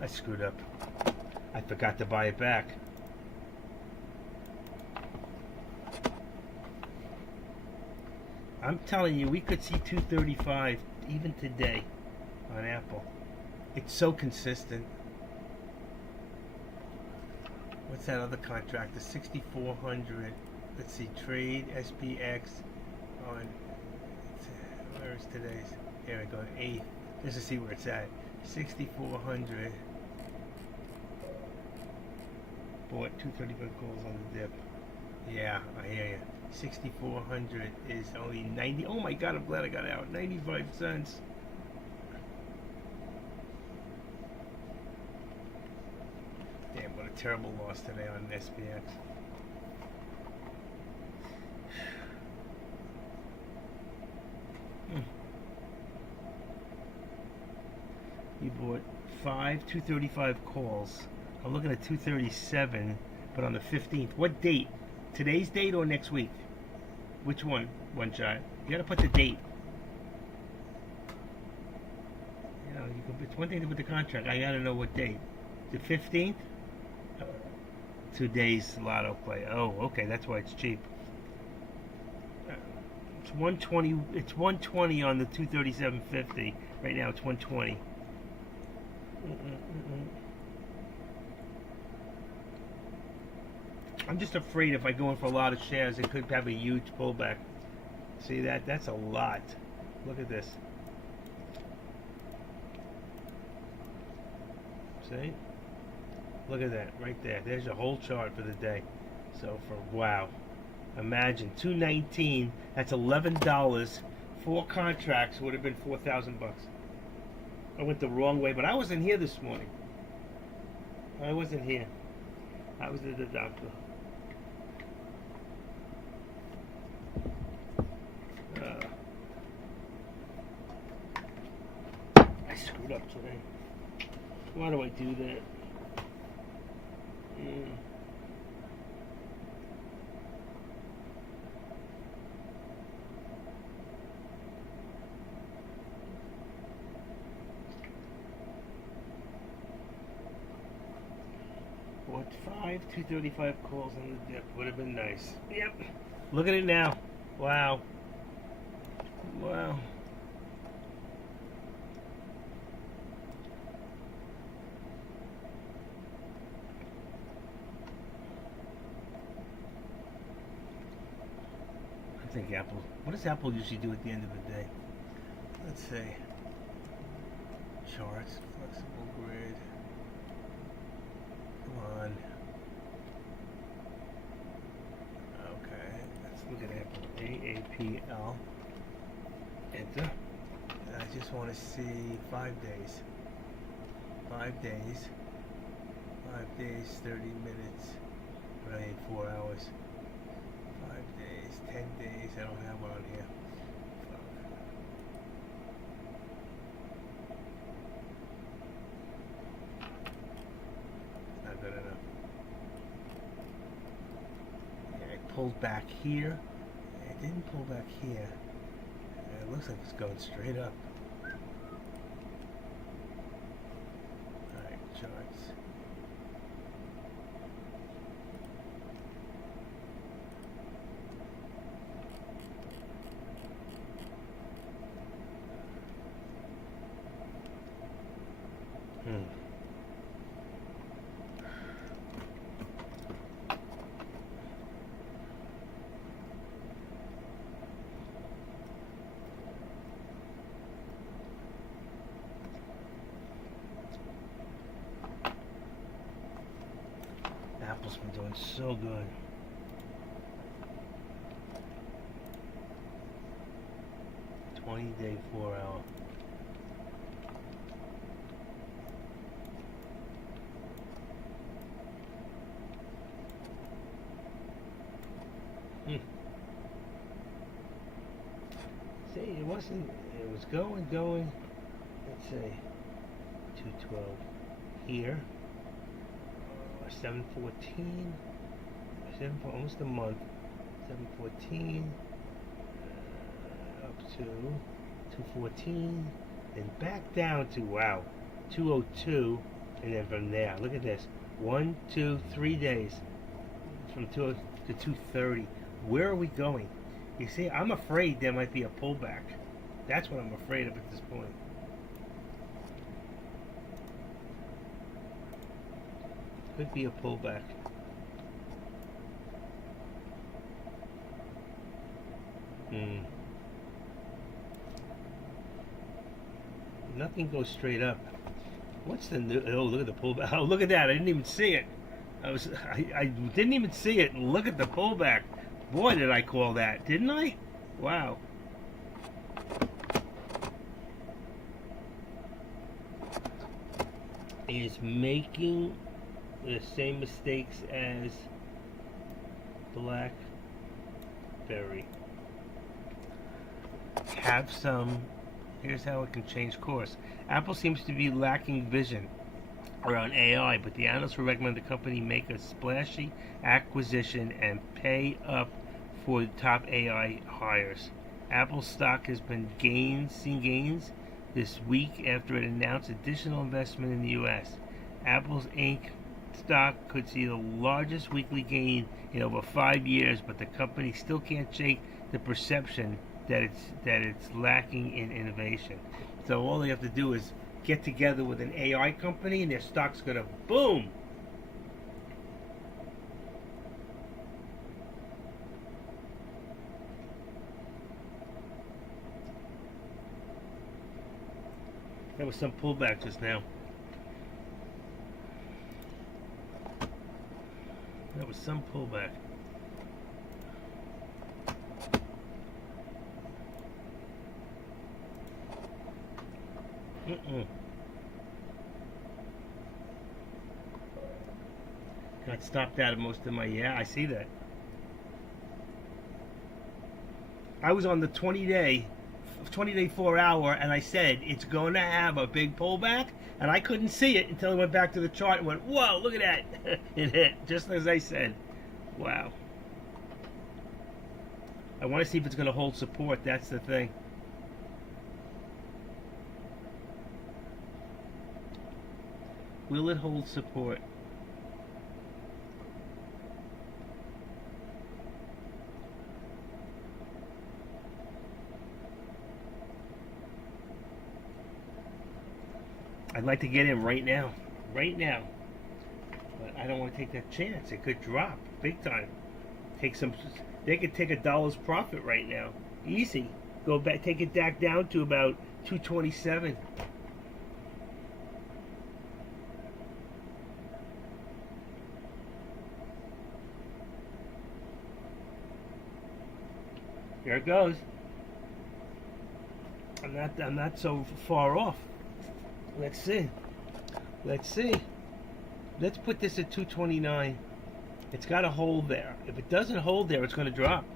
I screwed up. I forgot to buy it back. I'm telling you, we could see 235 even today on Apple. It's so consistent. What's that other contract? The 6400. Let's see, trade SPX on. Where is today's? Here we go, 8th. Just to see where it's at. 6400. Bought 235 calls on the dip. Yeah, I hear you. 6400 is only 90. Oh my God, I'm glad I got out. 95 cents. Damn, what a terrible loss today on SPX. You bought 235 calls. I'm looking at 237, but on the 15th. What date? Today's date or next week? Which one? One shot. You gotta put the date. You know, it's one thing to put the contract. I gotta know what date. The 15th? Today's lotto play. Oh, okay, that's why it's cheap. It's 120. It's 120 on the 237.50. Right now, it's 120. I'm just afraid if I go in for a lot of shares, it could have a huge pullback. See that? That's a lot. Look at this. See? Look at that right there. There's your whole chart for the day. So wow, imagine 219. That's $11. 4 contracts would have been $4,000 bucks. I went the wrong way, but I wasn't here this morning. I wasn't here. I was at the doctor. I screwed up today. Why do I do that? What 235 calls on the dip would have been nice. Yep. Look at it now. Wow. Wow. I think Apple. What does Apple usually do at the end of the day? Let's see. Charts, flexible grid. PL. Enter. I just want to see 5 days. 5 days. 5 days, 30 minutes. Right, 4 hours. 5 days, 10 days. I don't have one on here. Not good enough. Yeah, I pulled back here. It didn't pull back here. It looks like it's going straight up. Alright, charts. Apple's been doing so good. Day 4 hour. See, it wasn't. It was going. Let's say 212 here. 714. Almost a month. 714. Up to 214, and back down to 202, and then from there, look at this, 1, 2, 3 days from 2 to 230. Where are we going? You see, I'm afraid there might be a pullback. That's what I'm afraid of at this point. Could be a pullback. Nothing goes straight up. What's the new? Oh, look at the pullback. Oh, look at that. I didn't even see it. I didn't even see it. Look at the pullback. Boy, did I call that, didn't I? Wow. Is making the same mistakes as BlackBerry. Have some. Here's how it can change course. Apple seems to be lacking vision around AI, but the analysts will recommend the company make a splashy acquisition and pay up for the top AI hires. Apple stock has been seen gains this week after it announced additional investment in the U.S. Apple's Inc. stock could see the largest weekly gain in over 5 years, but the company still can't shake the perception that it's lacking in innovation. So all they have to do is get together with an AI company, and their stock's gonna boom. There was some pullback just now. There was some pullback. Got stopped out of most of my, I see that. I was on the 20-day 4 hour, and I said it's going to have a big pullback, and I couldn't see it until I went back to the chart and went, whoa, look at that. It hit, just as I said. Wow. I want to see if it's going to hold support. That's the thing. Will it hold support? I'd like to get in right now. Right now. But I don't want to take that chance. It could drop big time. They could take $1 profit right now. Easy. Go back, take it back down to about 227. Here it goes. I'm not so far off. Let's see. Let's see. Let's put this at 229. It's got to hold there. If it doesn't hold there, it's going to drop.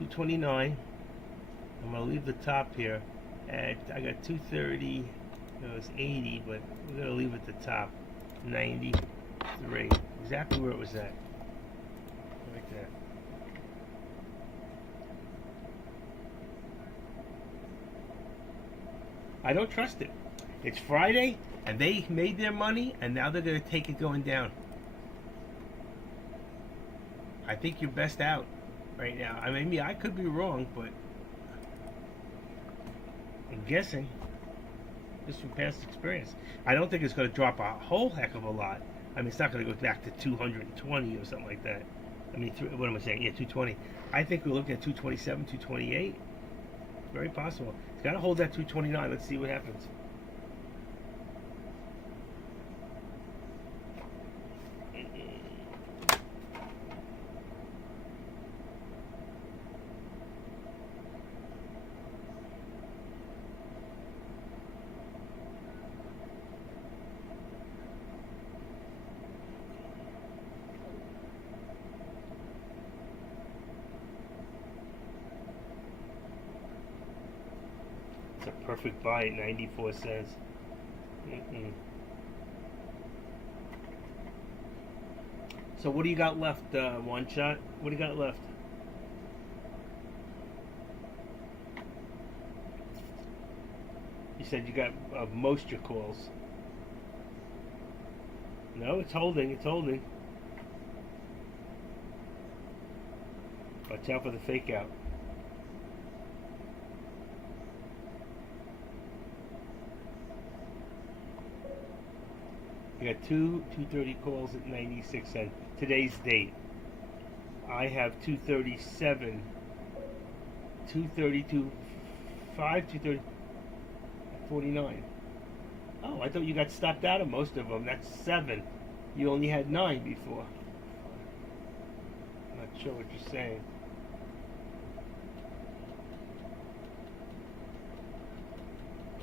229. I'm going to leave the top here. I got 230. It was 80, but we're going to leave it at the top. 93. Exactly where it was at. Right there. I don't trust it. It's Friday, and they made their money, and now they're going to take it going down. I think you're best out right now. I mean, I could be wrong, but I'm guessing, just from past experience. I don't think it's going to drop a whole heck of a lot. I mean, it's not going to go back to 220 or something like that. I mean, what am I saying? Yeah, 220. I think we're looking at 227, 228. Very possible. It's got to hold that 229. Let's see what happens. It's a perfect buy at 94 cents. So what do you got left, One Shot? What do you got left? You said you got most your calls. No, it's holding. It's holding. Watch out for the fake out. You got 230 calls at 96 cents. Today's date. I have 237, 232, 230, 49. Oh, I thought you got stopped out of most of them. That's 7. You only had 9 before. I'm not sure what you're saying.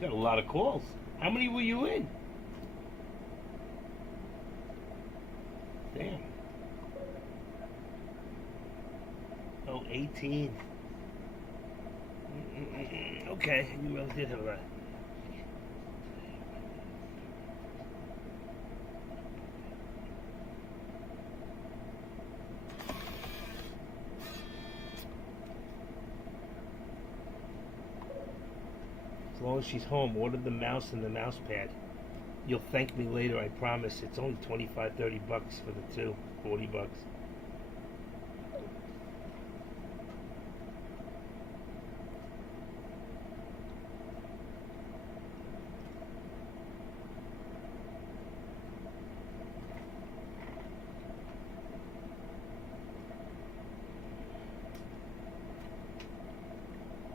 You got a lot of calls. How many were you in? Damn. Oh, 18. Okay, you really did have a lot. As long as she's home, order the mouse and the mouse pad. You'll thank me later, I promise. It's only 25, 30 bucks for the two. 40 bucks.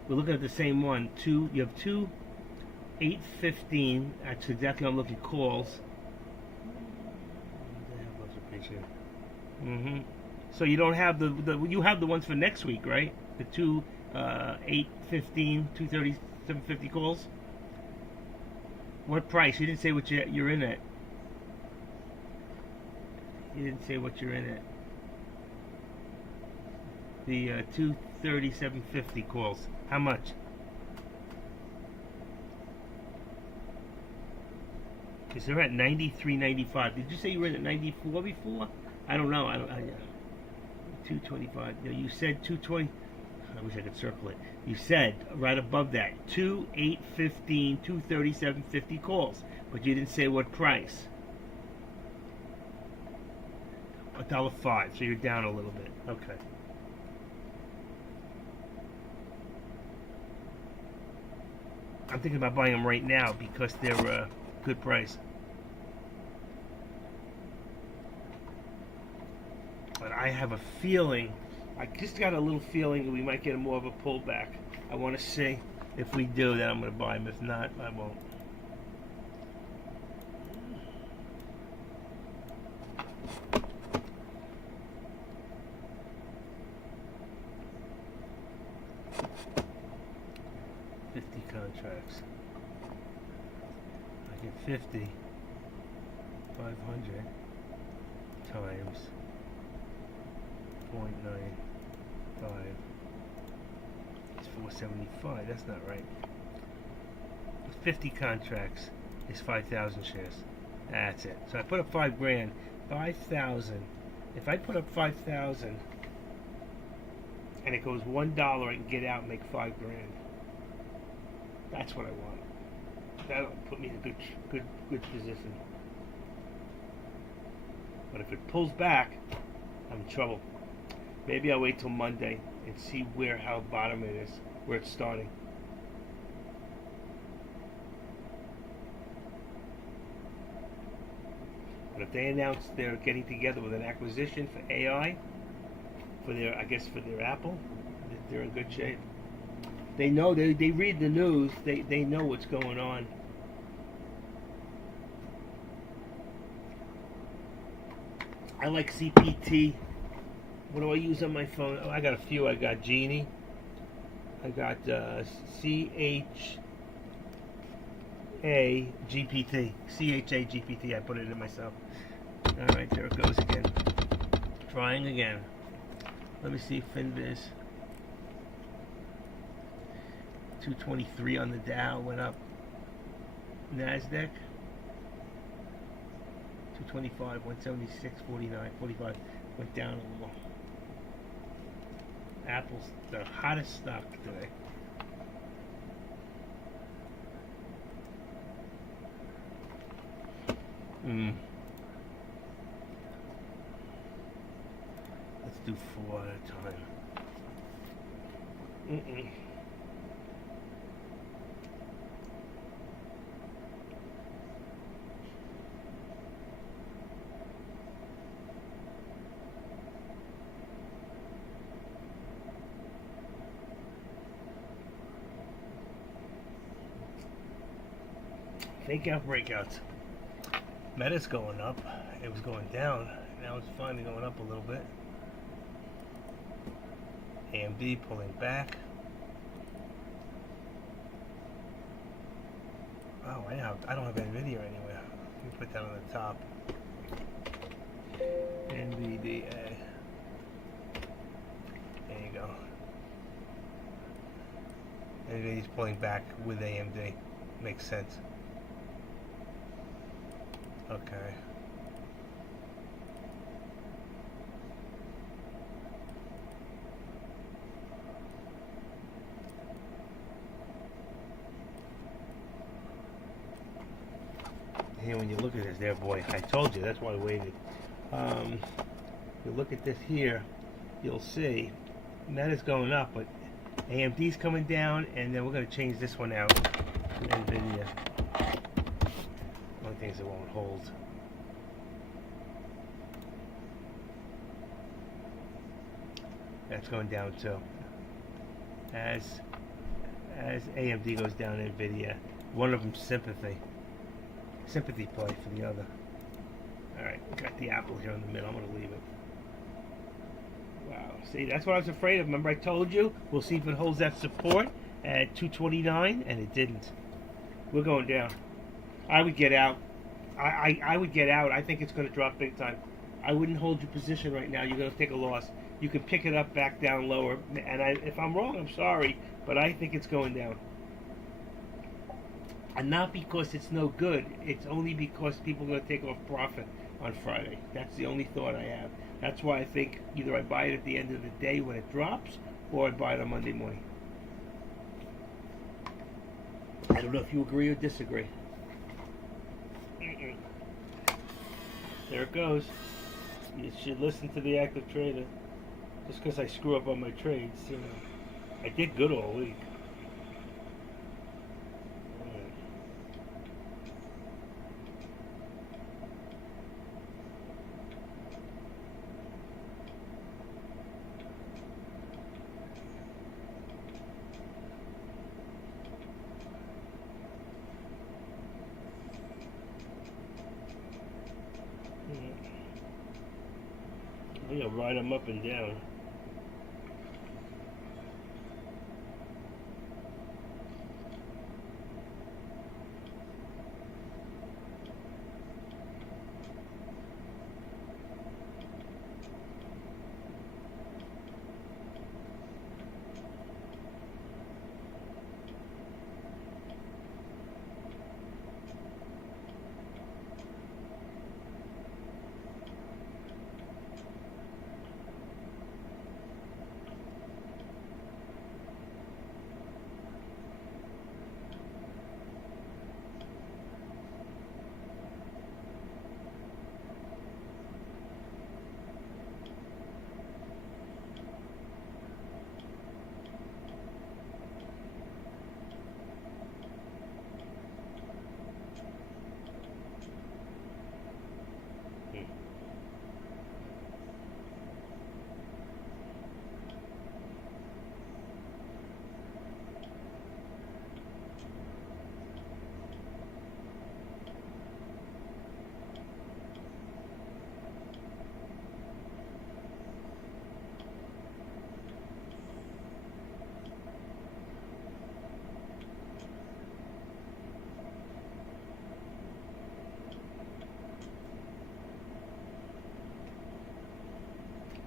We're looking at the same one. You have two 815. That's exactly what I'm looking calls. So you don't have you have the ones for next week, right? The two 815, 230, 750 calls. What price? You didn't say what you're in at. You didn't say what you're in at. The 230, 750 calls. How much? Because they're at 93.95. Did you say you were in at 94 before? I don't know. 225. No, you said 220. I wish I could circle it. You said right above that 2 815 237 50 calls, but you didn't say what price. $1.05. So you're down a little bit. Okay. I'm thinking about buying them right now because they're a good price. But I have a feeling, I just got a little feeling that we might get more of a pullback. I want to see. If we do, then I'm going to buy them. If not, I won't. contracts. I get 50, 500 times 0.95. It's 475. That's not right. 50 contracts is 5,000 shares. That's it. So I put up 5 grand. 5,000. If I put up 5,000 and it goes $1, I can get out and make 5 grand. That's what I want. That'll put me in a good position. But if it pulls back, I'm in trouble. Maybe I'll wait till Monday and see how bottom it is, where it's starting. But if they announce they're getting together with an acquisition for AI, for their Apple, they're in good shape. They know, they read the news, they know what's going on. I like CPT. What do I use on my phone? Oh, I got a few. I got Genie. I got CHA GPT. CHA GPT. I put it in myself. Alright, there it goes again. Trying again. Let me see Finviz. 223 on the Dow, went up. NASDAQ 225, 176, 49, 45, went down a little. Apple's the hottest stock today. Let's do 4 at a time. Fake out breakouts. Meta's going up. It was going down. Now it's finally going up a little bit. AMD pulling back. Oh, I don't have NVIDIA anywhere. Let me put that on the top. NVDA. There you go. NVIDIA's pulling back with AMD. Makes sense. Okay. Here, when you look at this there, boy, I told you, that's why I waited. You look at this here, you'll see Meta's going up, but AMD's coming down, and then we're going to change this one out. NVIDIA. One things that won't hold. That's going down too. As AMD goes down, NVIDIA. One of them's sympathy play for the other. Alright, got the Apple here in the middle. I'm going to leave it. Wow. See, that's what I was afraid of. Remember I told you? We'll see if it holds that support at 229, and it didn't. We're going down. I would get out. I would get out. I think it's going to drop big time. I wouldn't hold your position right now. You're going to take a loss. You can pick it up back down lower. And if I'm wrong, I'm sorry. But I think it's going down. And not because it's no good. It's only because people are going to take off profit on Friday. That's the only thought I have. That's why I think either I buy it at the end of the day when it drops, or I buy it on Monday morning. I don't know if you agree or disagree. There it goes. You should listen to the active trader. Just because I screw up on my trades, you know. I did good all week. You'll ride them up and down.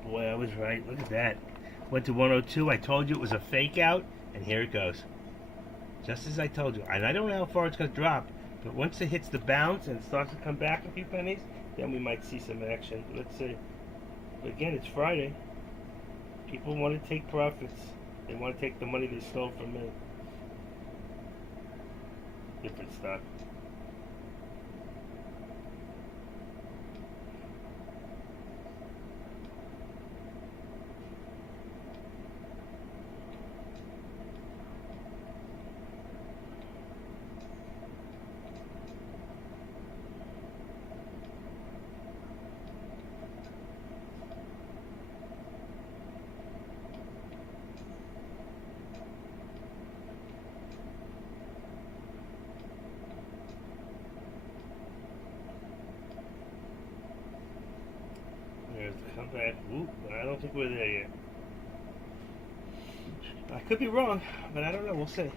Boy, I was right. Look at that. Went to 102. I told you it was a fake out, and here it goes. Just as I told you. And I don't know how far it's going to drop, but once it hits the bounce and starts to come back a few pennies, then we might see some action. Let's see. But again, it's Friday. People want to take profits. They want to take the money they stole from me. Different stock. There's the comeback. Ooh, I don't think we're there yet. I could be wrong, but I don't know. We'll see.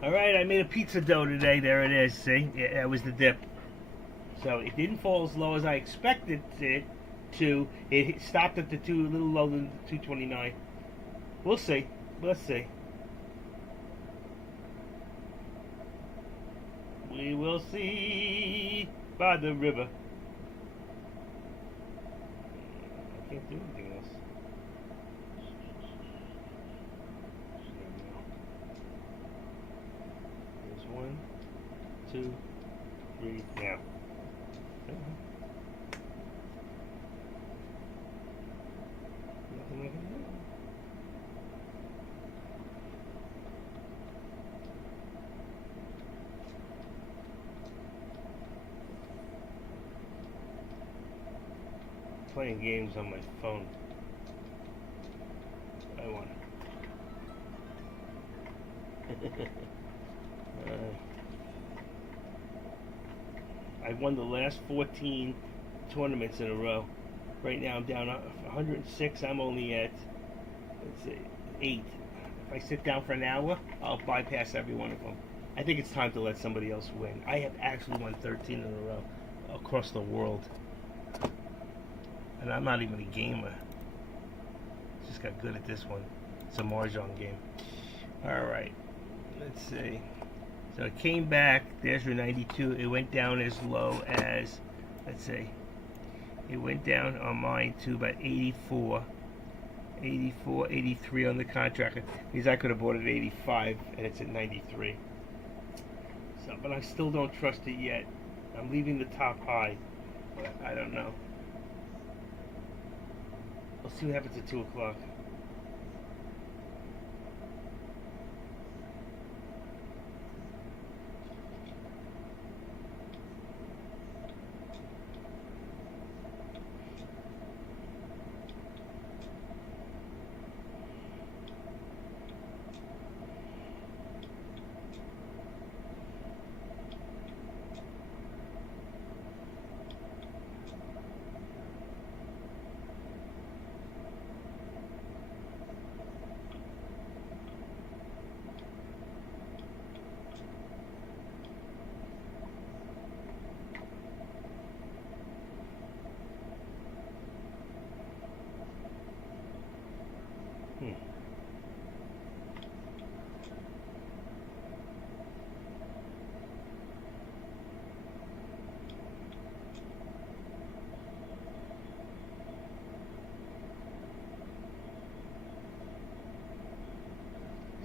All right, I made a pizza dough today. There it is. See, yeah, that was the dip. So it didn't fall as low as I expected it to. It stopped at a little lower than 229. We'll see. Let's see. We will see by the river. I can't do anything else. There's 1, 2, 3, now. Nothing I can do. Playing games on my phone. I won. I won the last 14 tournaments in a row. Right now I'm down 106. I'm only at, let's see, 8. If I sit down for an hour, I'll bypass every one of them. I think it's time to let somebody else win. I have actually won 13 in a row across the world. And I'm not even a gamer. Just got good at this one. It's a Mahjong game. Alright. Let's see. So it came back. There's your 92. It went down as low as, let's see. It went down on mine to about 84. 84, 83 on the contract. Because I could have bought it at 85 and it's at 93. So, but I still don't trust it yet. I'm leaving the top high. But I don't know. We'll see what happens at 2 o'clock.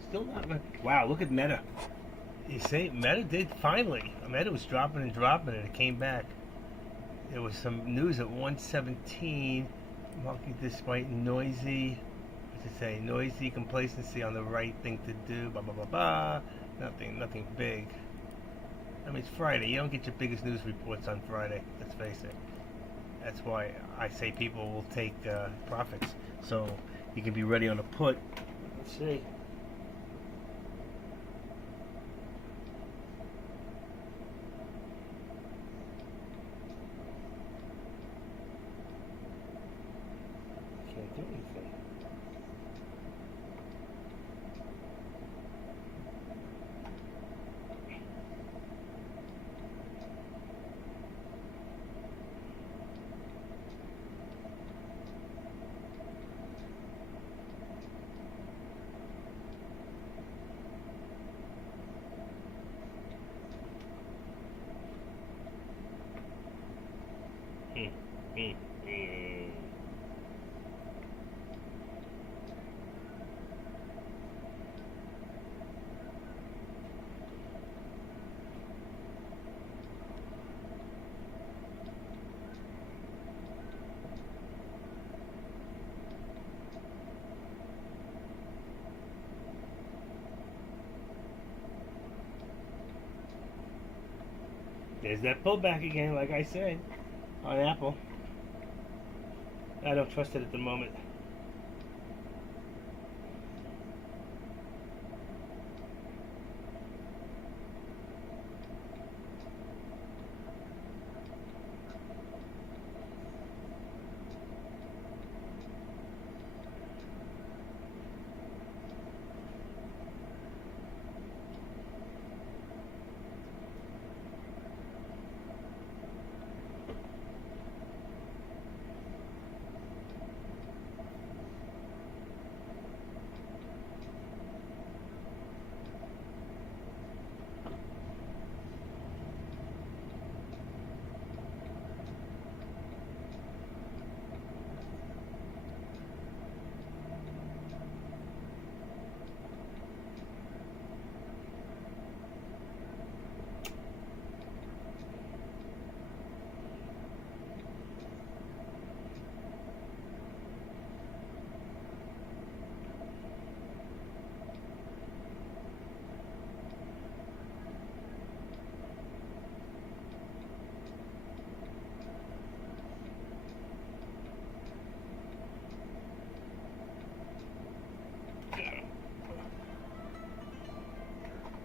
Still not. Wow, look at Meta. You see, Meta did finally. Meta was dropping and dropping, and it came back. There was some news at 117. Market despite noisy. What's it say? Noisy complacency on the right thing to do. Blah blah blah blah. Nothing big. I mean, it's Friday. You don't get your biggest news reports on Friday. Let's face it. That's why I say people will take profits. So you can be ready on a put. Let's see. Can't do anything. There's that pullback again, like I said, on Apple. I don't trust it at the moment.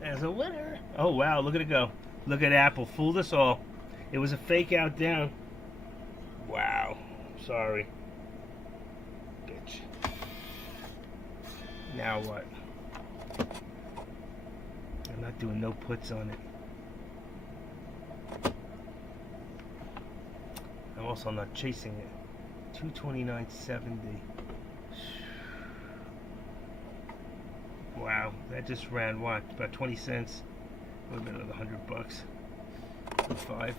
As a winner. Oh wow, look at it go. Look at Apple. Fooled us all. It was a fake out down. Wow. Sorry. Bitch. Now what? I'm not doing no puts on it. I'm also not chasing it. 229.70. Wow, that just ran what? About 20 cents. A little bit of $100. 5.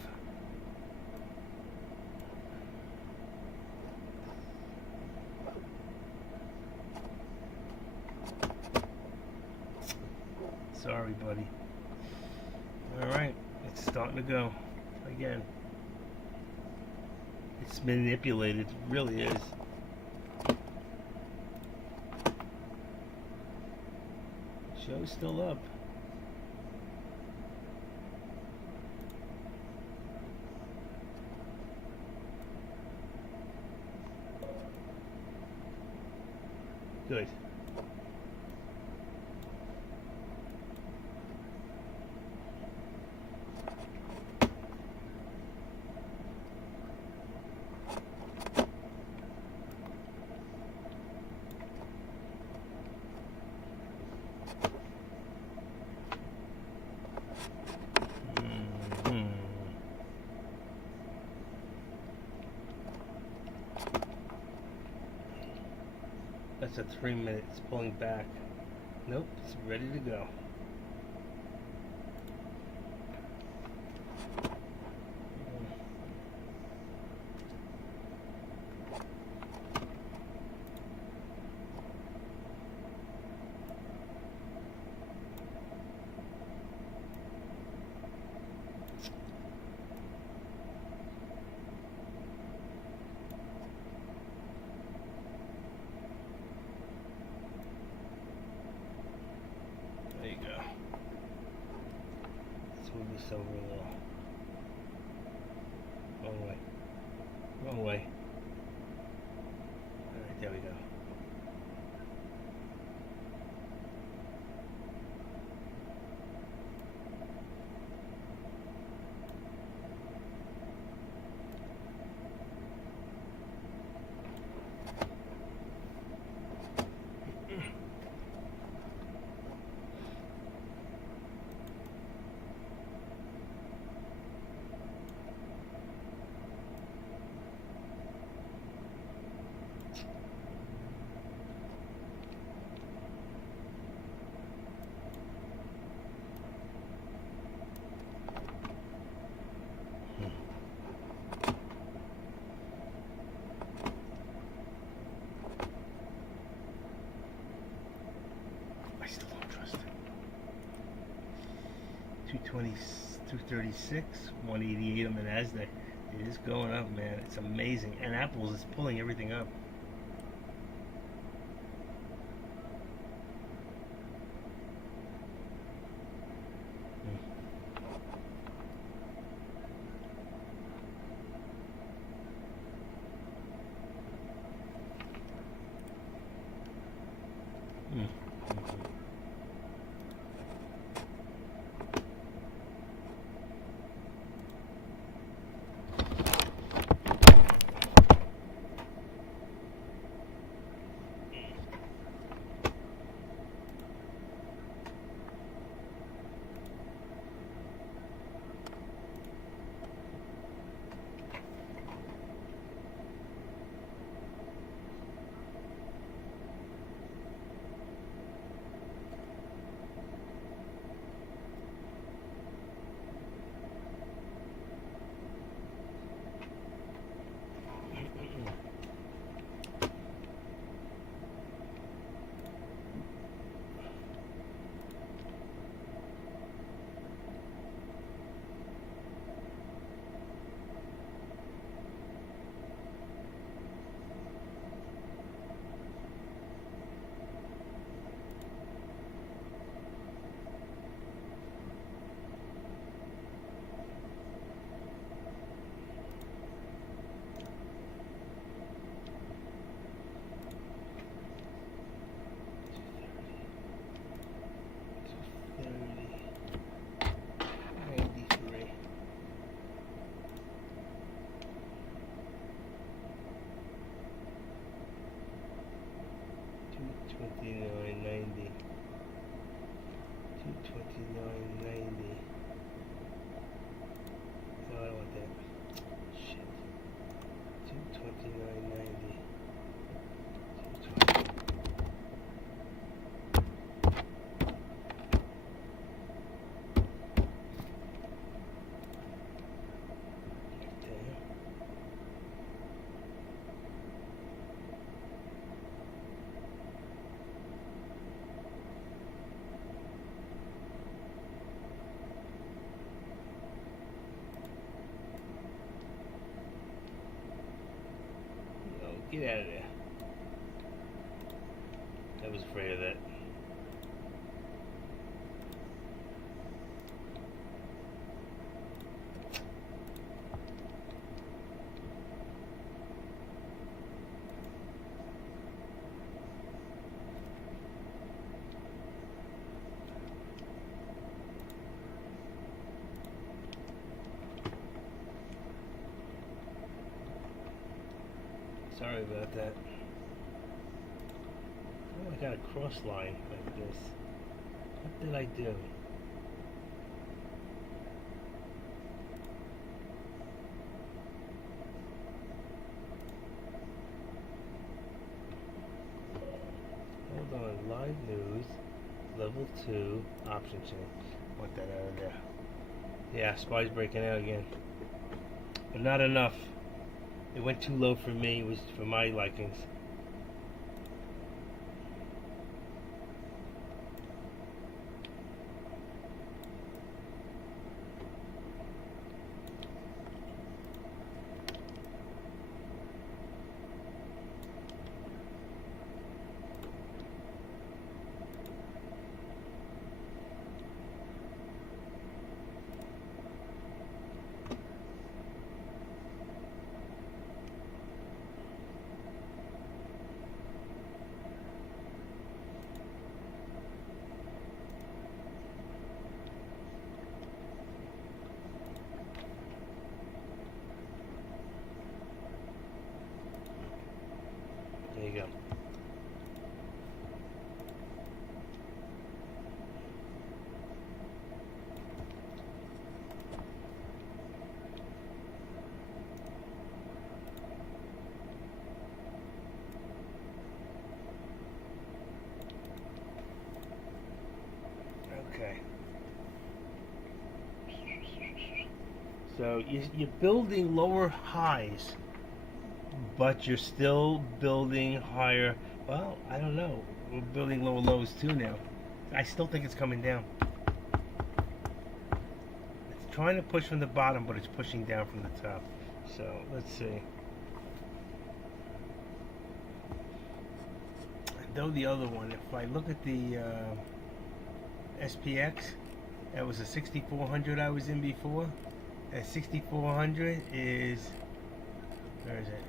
Sorry, buddy. Alright, it's starting to go. Again. It's manipulated. It really is. Show's still up. Good. That's a 3 minutes pulling back. Nope, it's ready to go. There you go. this over a little. Wrong way. Wrong way. Alright, there we go. I still don't trust it. 220, 236, 188 on the Nasdaq. It is going up, man. It's amazing. And Apple is pulling everything up. $229.90. $229.90. No, I don't want that. Shit. $229.90. Get out of there. I was afraid of that. Sorry about that. Oh, I got a cross line like this. What did I do? Hold on, live news, level 2, option change. Want that out of there. Yeah, SPY's breaking out again. But not enough. It went too low for me. It was for my likings. So you're building lower highs, but you're still building higher. Well, I don't know. We're building lower lows too now. I still think it's coming down. It's trying to push from the bottom, but it's pushing down from the top. So let's see. Though the other one, if I look at the SPX, that was a 6400 I was in before. That 6400 is, where is it?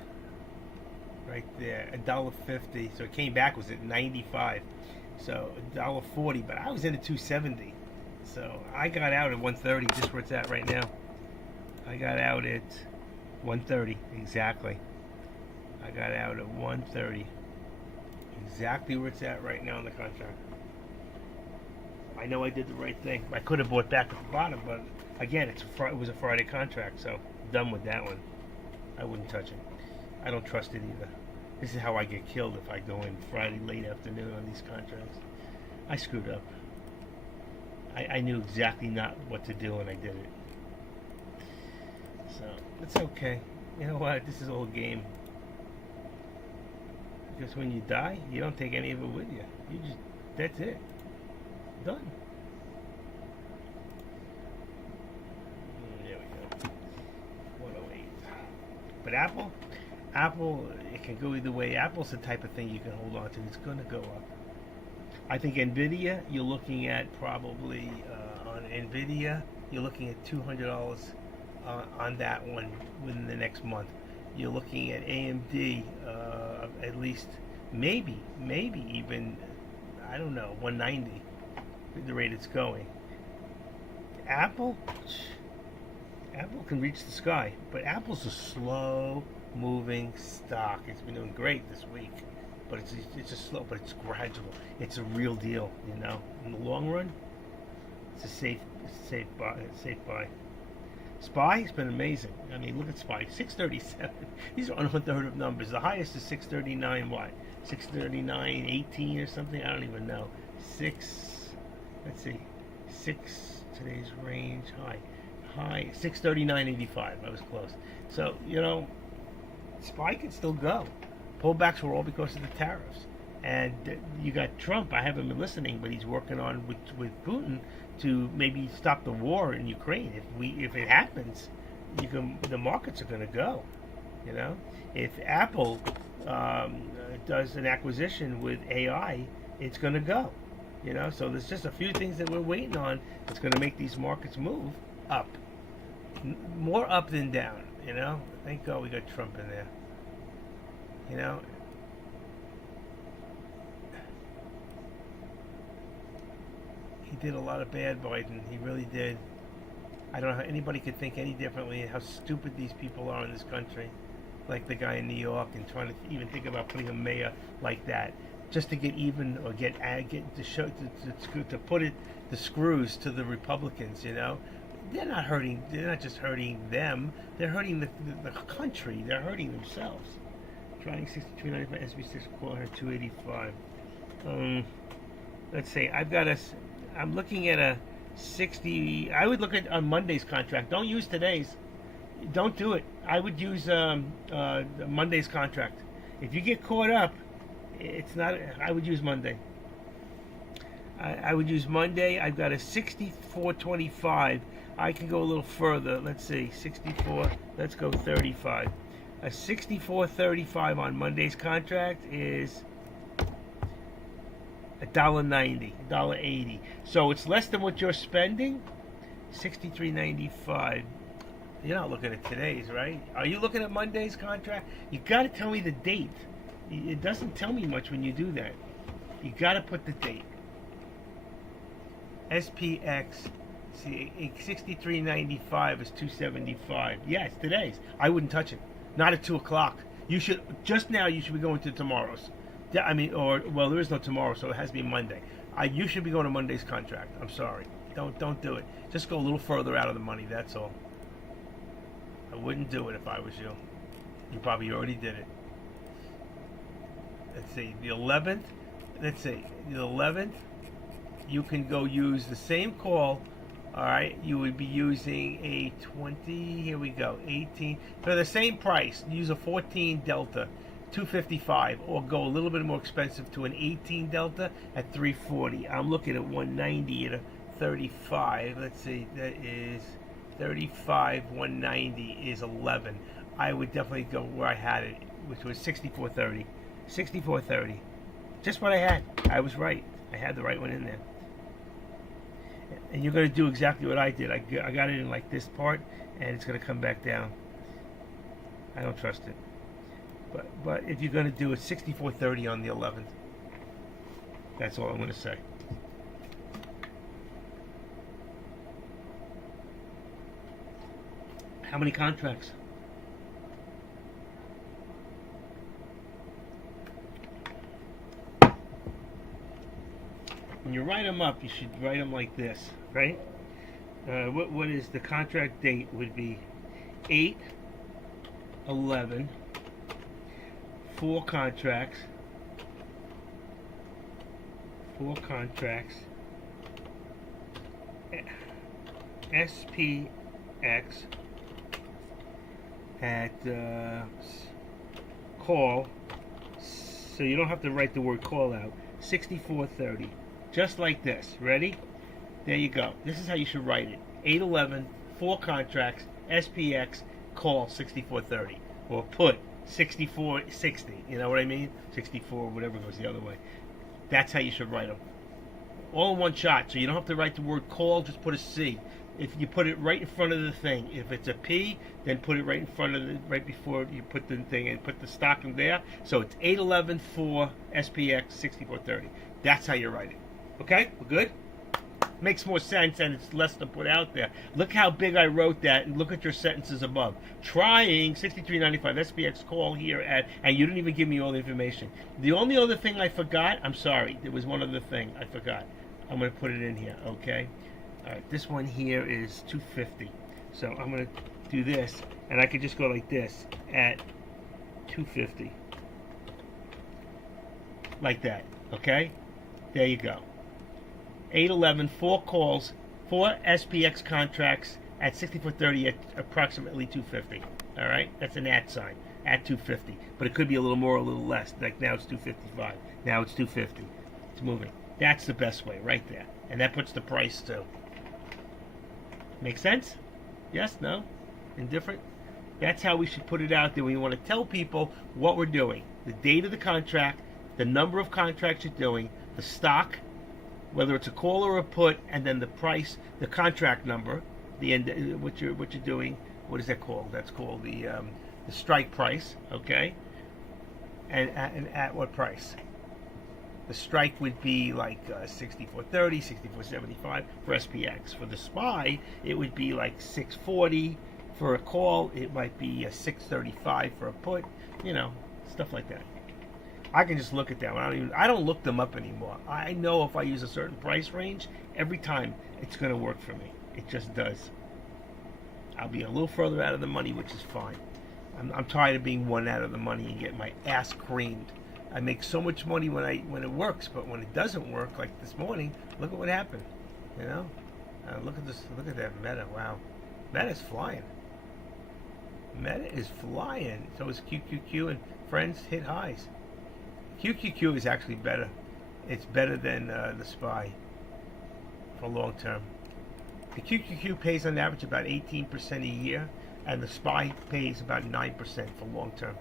Right there, $1.50. So it came back, was at 95. So $1.40, but I was in at 270. So I got out at 130, just where it's at right now. I got out at 130 exactly. I got out at 130. Exactly where it's at right now in the contract. I know I did the right thing. I could have bought back at the bottom, but again, it was a Friday contract, so done with that one. I wouldn't touch it. I don't trust it either. This is how I get killed if I go in Friday late afternoon on these contracts. I screwed up. I knew exactly not what to do, and I did it. So it's okay. You know what? This is all game. Because when you die, you don't take any of it with you. You just, that's it. Done. There we go. 108. But Apple, it can go either way. Apple's the type of thing you can hold on to. It's going to go up. I think Nvidia, you're looking at probably on Nvidia, you're looking at $200 on that one within the next month. You're looking at AMD at least maybe even, I don't know, 190 the rate it's going. Apple can reach the sky, but Apple's a slow moving stock. It's been doing great this week, but it's just slow, but it's gradual. It's a real deal, you know. In the long run, it's a safe buy. SPY has been amazing. I mean, look at SPY, 637. These are unheard of numbers. The highest is 639. What? 639.18 or something? I don't even know. Let's see. Today's range high 639.85. I was close. So you know, SPY can still go. Pullbacks were all because of the tariffs. And you got Trump. I haven't been listening, but he's working on with Putin to maybe stop the war in Ukraine. If it happens, the markets are going to go. You know, if Apple does an acquisition with AI, it's going to go. You know, so there's just a few things that we're waiting on that's going to make these markets move up, more up than down. You know, thank God we got Trump in there. You know. He did a lot of bad, Biden. He really did. I don't know how anybody could think any differently, how stupid these people are in this country. Like the guy in New York, and trying to even think about putting a mayor like that, just to get even or get to show to put it the screws to the Republicans. You know, they're not hurting. They're not just hurting them. They're hurting the country. They're hurting themselves. Trying 63.95 SB6 quarter 285. Let's say I'm looking at a 60. I would look at on Monday's contract. Don't use today's. Don't do it. I would use Monday's contract. If you get caught up, it's not. I would use Monday. I would use Monday. I've got a 64.25. I can go a little further. Let's see, 64. Let's go 35. A 64.35 on Monday's contract is $1.90, $1.80. So it's less than what you're spending. 63.95. You're not looking at today's, right? Are you looking at Monday's contract? You got to tell me the date. It doesn't tell me much when you do that. You got to put the date. SPX, see, 63.95 is 275. Yeah, it's today's. I wouldn't touch it. Not at 2 o'clock. You should just now. You should be going to tomorrow's. I mean, well, there is no tomorrow, so it has to be Monday. You should be going to Monday's contract. I'm sorry. Don't do it. Just go a little further out of the money. That's all. I wouldn't do it if I was you. You probably already did it. Let's see, the 11th. Let's see, the 11th. You can go use the same call all right, you would be using a 20. Here we go, 18 for the same price. Use a 14 Delta, 255, or go a little bit more expensive to an 18 Delta at 340. I'm looking at 190 at a 35. Let's see, that is 35. 190 is 11. I would definitely go where I had it, which was 6430. 6430. Just what I had. I was right. I had the right one in there. And you're going to do exactly what I did. I got it in like this part, and it's going to come back down. I don't trust it. But if you're going to do it, 6430 on the 11th. That's all I'm going to say. How many contracts? When you write them up, you should write them like this, right? What is the contract date? Would be 8/11. 4 contracts. 4 contracts. SPX at call. So you don't have to write the word call out. 6430. Just like this. Ready? There you go. This is how you should write it. 8/11, 4 contracts, SPX, call 6430. Or put 6460. You know what I mean? 64, whatever goes the other way. That's how you should write them. All in one shot. So you don't have to write the word call, just put a C. If you put it right in front of the thing. If it's a P, then put it right in front of right before you put the thing and put the stock in there. So it's 8/11, 4, SPX, 6430. That's how you write it. Okay? We're good? Makes more sense, and it's less to put out there. Look how big I wrote that, and look at your sentences above. Trying 6395 SPX call here at, and you didn't even give me all the information. The only other thing I forgot, I'm sorry, there was one other thing I forgot. I'm going to put it in here, okay? All right, this one here is 250. So I'm going to do this, and I could just go like this at 250. Like that, okay? There you go. 8/11, 4 calls, 4 SPX contracts at 6430 at approximately 250. All right, that's an at sign at 250, but it could be a little more, or a little less. Like now it's 255. Now it's 250. It's moving. That's the best way, right there, and that puts the price too. Make sense? Yes? No? Indifferent? That's how we should put it out there. We want to tell people what we're doing, the date of the contract, the number of contracts you're doing, the stock, whether it's a call or a put, and then the price, the contract number, the end, what you're doing. What is that called? That's called the strike price, okay? And at what price? The strike would be like 6430, 6475 for SPX. For the SPY, it would be like 640 for a call. It might be 635 for a put. You know, stuff like that. I can just look at them. I don't look them up anymore. I know if I use a certain price range, every time it's going to work for me. It just does. I'll be a little further out of the money, which is fine. I'm tired of being one out of the money and getting my ass creamed. I make so much money when it works, but when it doesn't work, like this morning, look at what happened. You know, look at this. Look at that Meta. Wow, Meta's flying. Meta is flying. So is QQQ, and friends hit highs. QQQ is actually better. It's better than the SPY for long term. The QQQ pays on average about 18% a year, and the SPY pays about 9% for long term.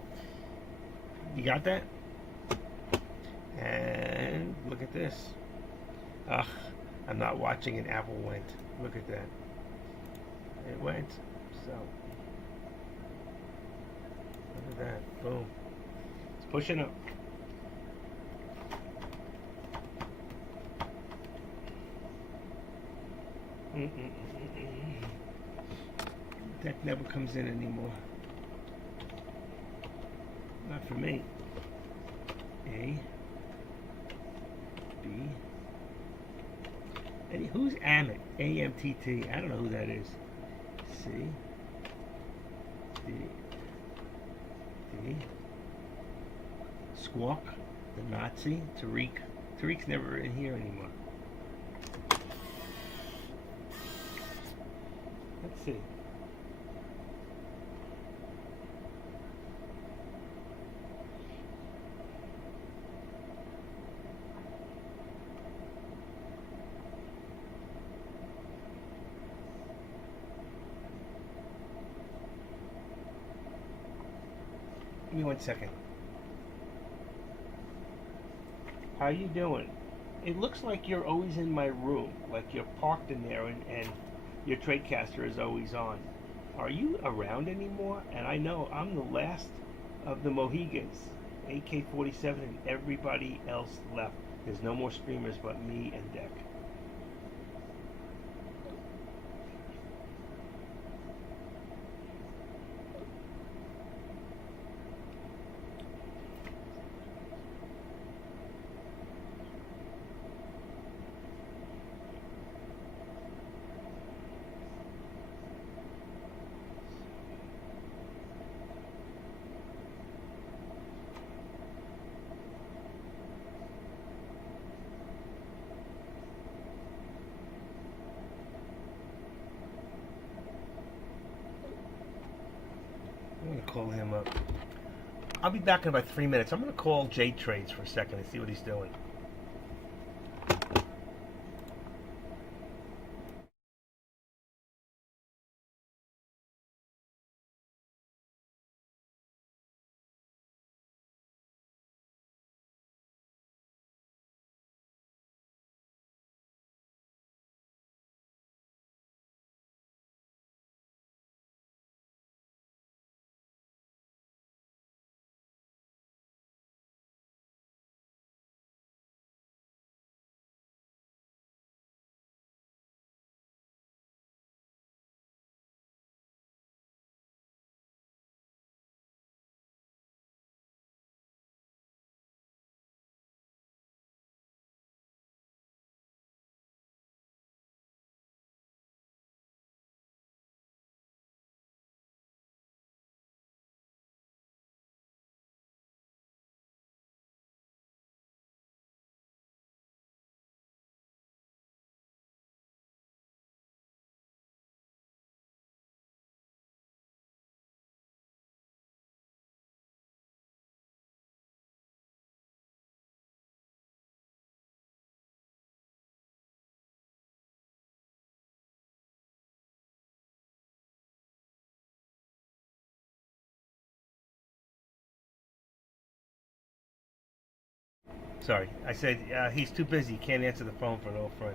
You got that? And look at this. Ugh, I'm not watching, and Apple went. Look at that. It went. So, look at that. Boom. It's pushing up. That never comes in anymore. Not for me. A. B. And who's Amit? AMTT. I don't know who that is. C. D. D. Squawk. The Nazi. Tariq. Tariq's never in here anymore. see. Give me 1 second. How you doing? It looks like you're always in my room, like you're parked in there, and your TradeCaster is always on. Are you around anymore? And I know I'm the last of the Mohegans, AK-47, and everybody else left. There's no more streamers but me and Deck. I'm gonna call him up. I'll be back in about 3 minutes. I'm gonna call J Trades for a second and see what he's doing. Sorry, I said he's too busy. Can't answer the phone for an old friend.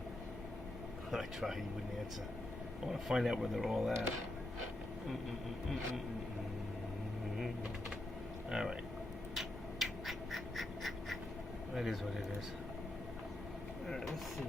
I tried, he wouldn't answer. I want to find out where they're all at. All right. That is what it is. All right, let's see.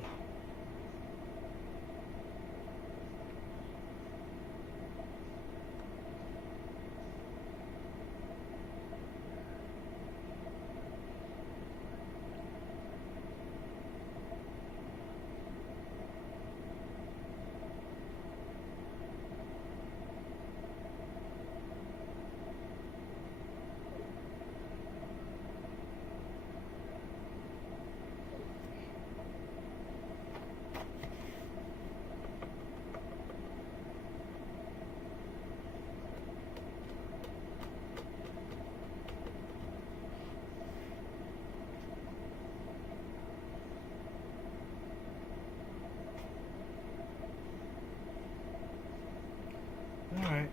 Alright.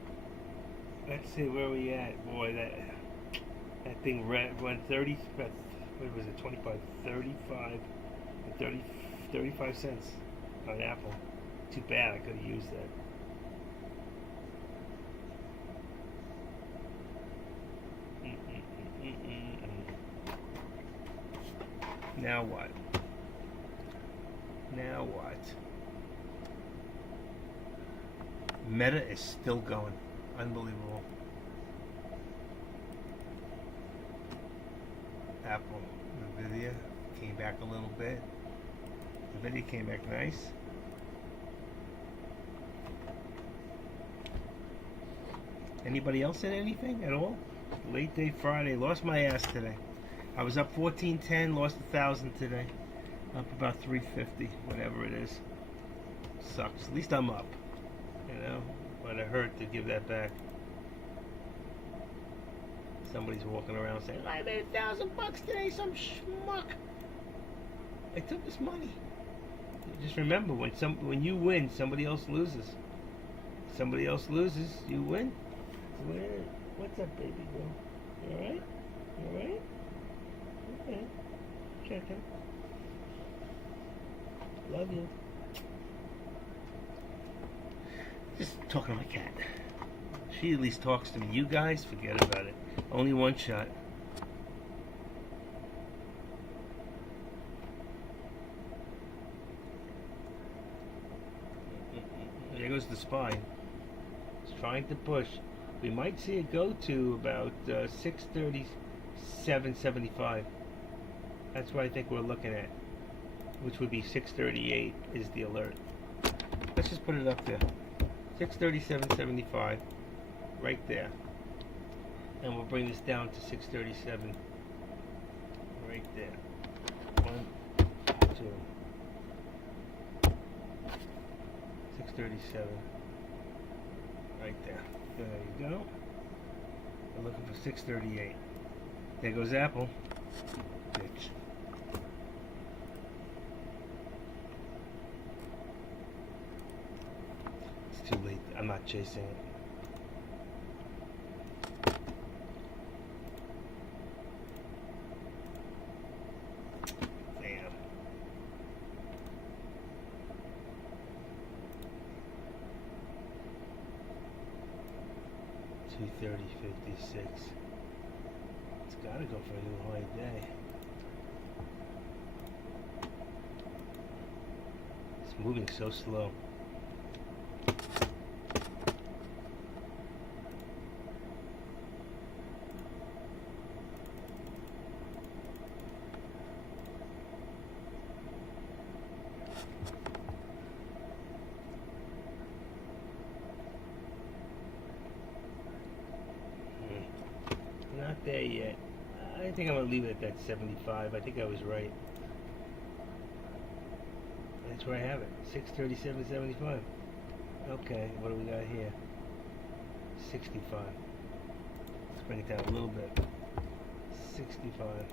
Let's see where we at. Boy, that thing went 30, what was it, 25, 35, 30, 35 cents on Apple. Too bad, I could have used that. Now what? Now what? Meta is still going. Unbelievable. Apple, Nvidia came back a little bit. Nvidia came back nice. Anybody else in anything at all? Late day Friday. Lost my ass today. I was up 1410, lost 1,000 today. Up about 350, whatever it is. Sucks. At least I'm up. You know, Might have hurt to give that back. Somebody's walking around saying, I made $1,000 today, some schmuck. I took this money. Just remember, when you win, somebody else loses. Somebody else loses, you win. What's up, baby girl? You alright? You alright? Okay. Checking. Love you. Just talking to my cat. She at least talks to me. You guys, forget about it. Only one shot. There goes the spine. It's trying to push. We might see it go to about 637.75. That's what I think we're looking at. Which would be 638 is the alert. Let's just put it up there. 637.75. Right there. And we'll bring this down to 637. Right there. 1, 2. 637. Right there. There you go. We're looking for 638. There goes Apple. Bitch. It's too late. I'm not chasing it. Damn. $230.56. It's gotta go for a new high day. It's moving so slow. Not there yet. I think I'm going to leave it at that 75. I think I was right. That's where I have it. 637.75. Okay, what do we got here? 65. Let's bring it down a little bit. 65. Alright.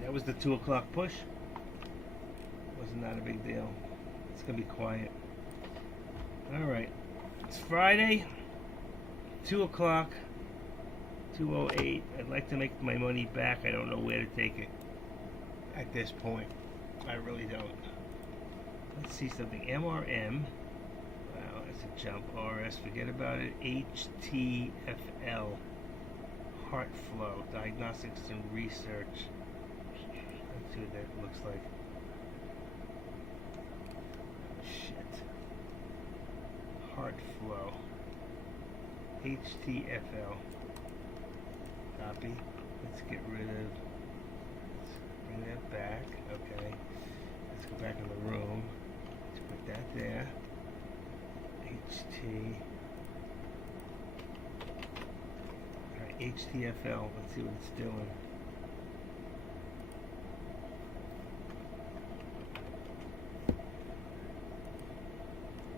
That was the 2 o'clock push. Wasn't that a big deal. It's gonna be quiet. Alright. It's Friday. 2 o'clock. 2:08. I'd like to make my money back. I don't know where to take it at this point. I really don't. Let's see something. MRM. Wow, that's a jump. RS, forget about it. HTFL. Heart flow. Diagnostics and research. Let's see what that looks like. Shit. Heart flow. HTFL. Copy. Let's get rid of. Let's bring that back. Okay. Let's go back in the room. Let's put that there. HT. Alright, HTFL. Let's see what it's doing.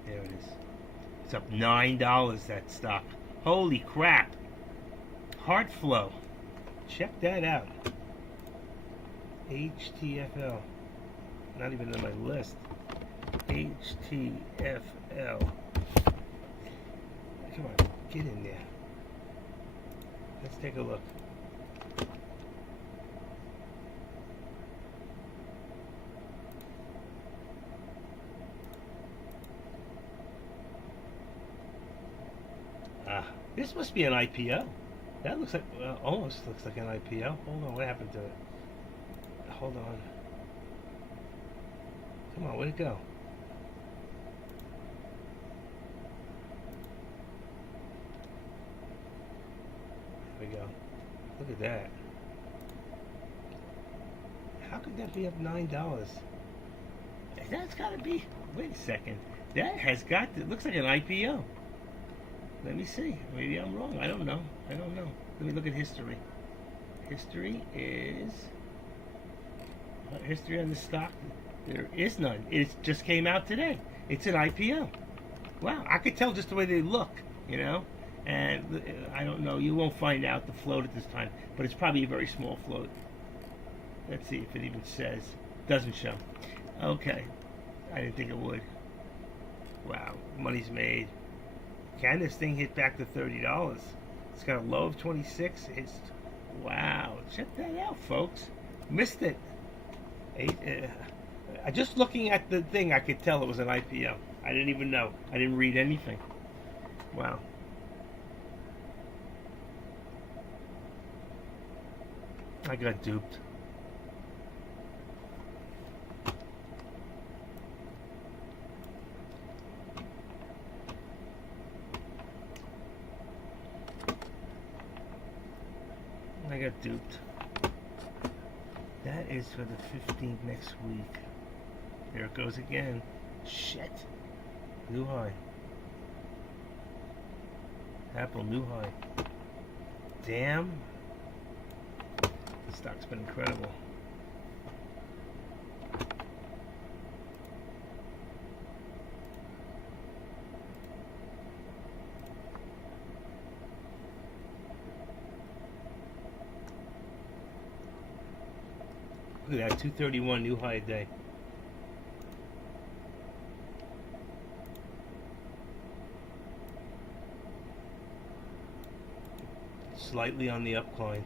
There it is. It's up $9, that stock. Holy crap. Heart flow. Check that out. HTFL. Not even on my list. HTFL. Come on, get in there. Let's take a look. This must be an IPO. That looks like, well, almost looks like an IPO. Hold on, what happened to it? Hold on. Come on, where'd it go? There we go. Look at that. How could that be up $9? That's gotta be, wait a second. That has got to, it looks like an IPO. Let me see. Maybe I'm wrong. I don't know. I don't know. Let me look at history. History is history on the stock. There is none. It just came out today. It's an IPO. Wow, I could tell just the way they look, you know. And I don't know. You won't find out the float at this time, but it's probably a very small float. Let's see if it even says. Doesn't show. Okay, I didn't think it would. Wow, money's made. Can this thing hit back to $30? It's got a low of 26. It's wow. Check that out, folks. Missed it. Just looking at the thing, I could tell it was an IPO. I didn't even know. I didn't read anything. Wow. I got duped. I got duped. That is for the 15th next week. There it goes again. Shit. New high. Apple new high. Damn. The stock's been incredible. Look at that, 231 new high a day. Slightly on the upcline.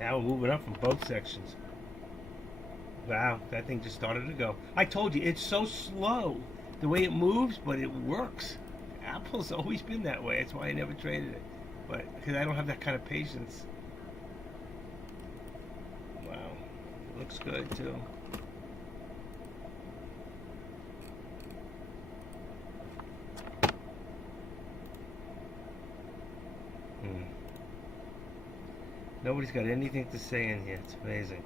Now we're moving up from both sections. Wow, that thing just started to go. I told you, it's so slow the way it moves, but it works. Apple's always been that way. That's why I never traded it. But because I don't have that kind of patience. Wow, it looks good too. Nobody's got anything to say in here. It's amazing.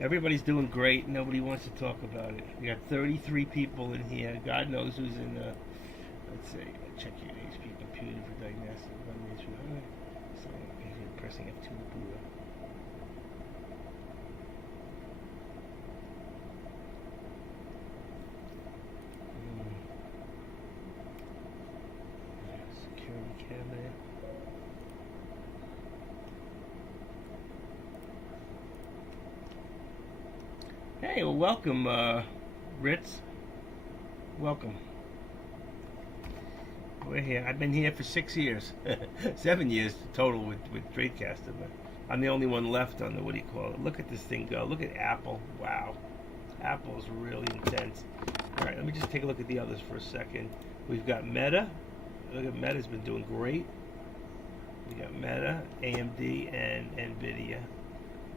Everybody's doing great. Nobody wants to talk about it. We got 33 people in here. God knows who's in the... Let's see. Check your HP computer for diagnostic. So, pressing F2 to boot up. Security cabinet. Hey, well, welcome, Ritz. Welcome. We're here. I've been here for 6 years. 7 years total with Tradecaster, but I'm the only one left on the, what do you call it? Look at this thing go. Look at Apple. Wow. Apple is really intense. All right, let me just take a look at the others for a second. We've got Meta. Look at Meta's been doing great. We got Meta, AMD, and NVIDIA.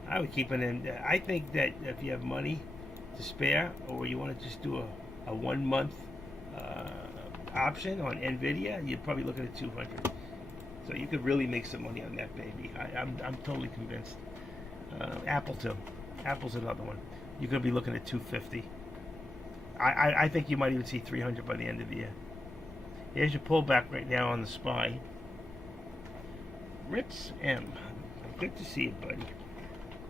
I would keep it in. I think that if you have money to spare, or you want to just do a 1 month option on NVIDIA, you're probably looking at 200. So you could really make some money on that baby. I'm totally convinced. Apple too. Apple's another one. You're going to be looking at 250. I think you might even see 300 by the end of the year. Here's your pullback right now on the SPY. Ritz M. Good to see you, buddy.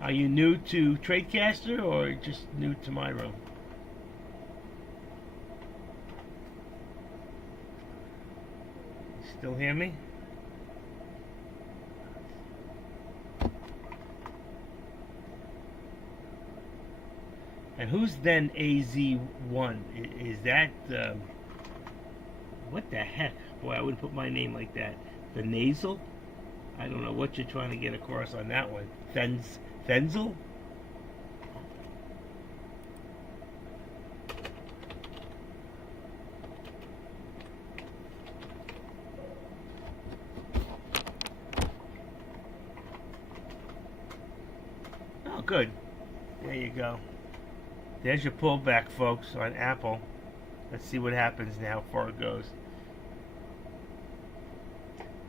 Are you new to Tradecaster or just new to my room? Still hear me? And who's then AZ1? Is that, what the heck? Boy, I wouldn't put my name like that. The nasal? I don't know what you're trying to get across on that one. Fenzel? Oh, good. There you go. There's your pullback, folks, on Apple. Let's see what happens now, how far it goes.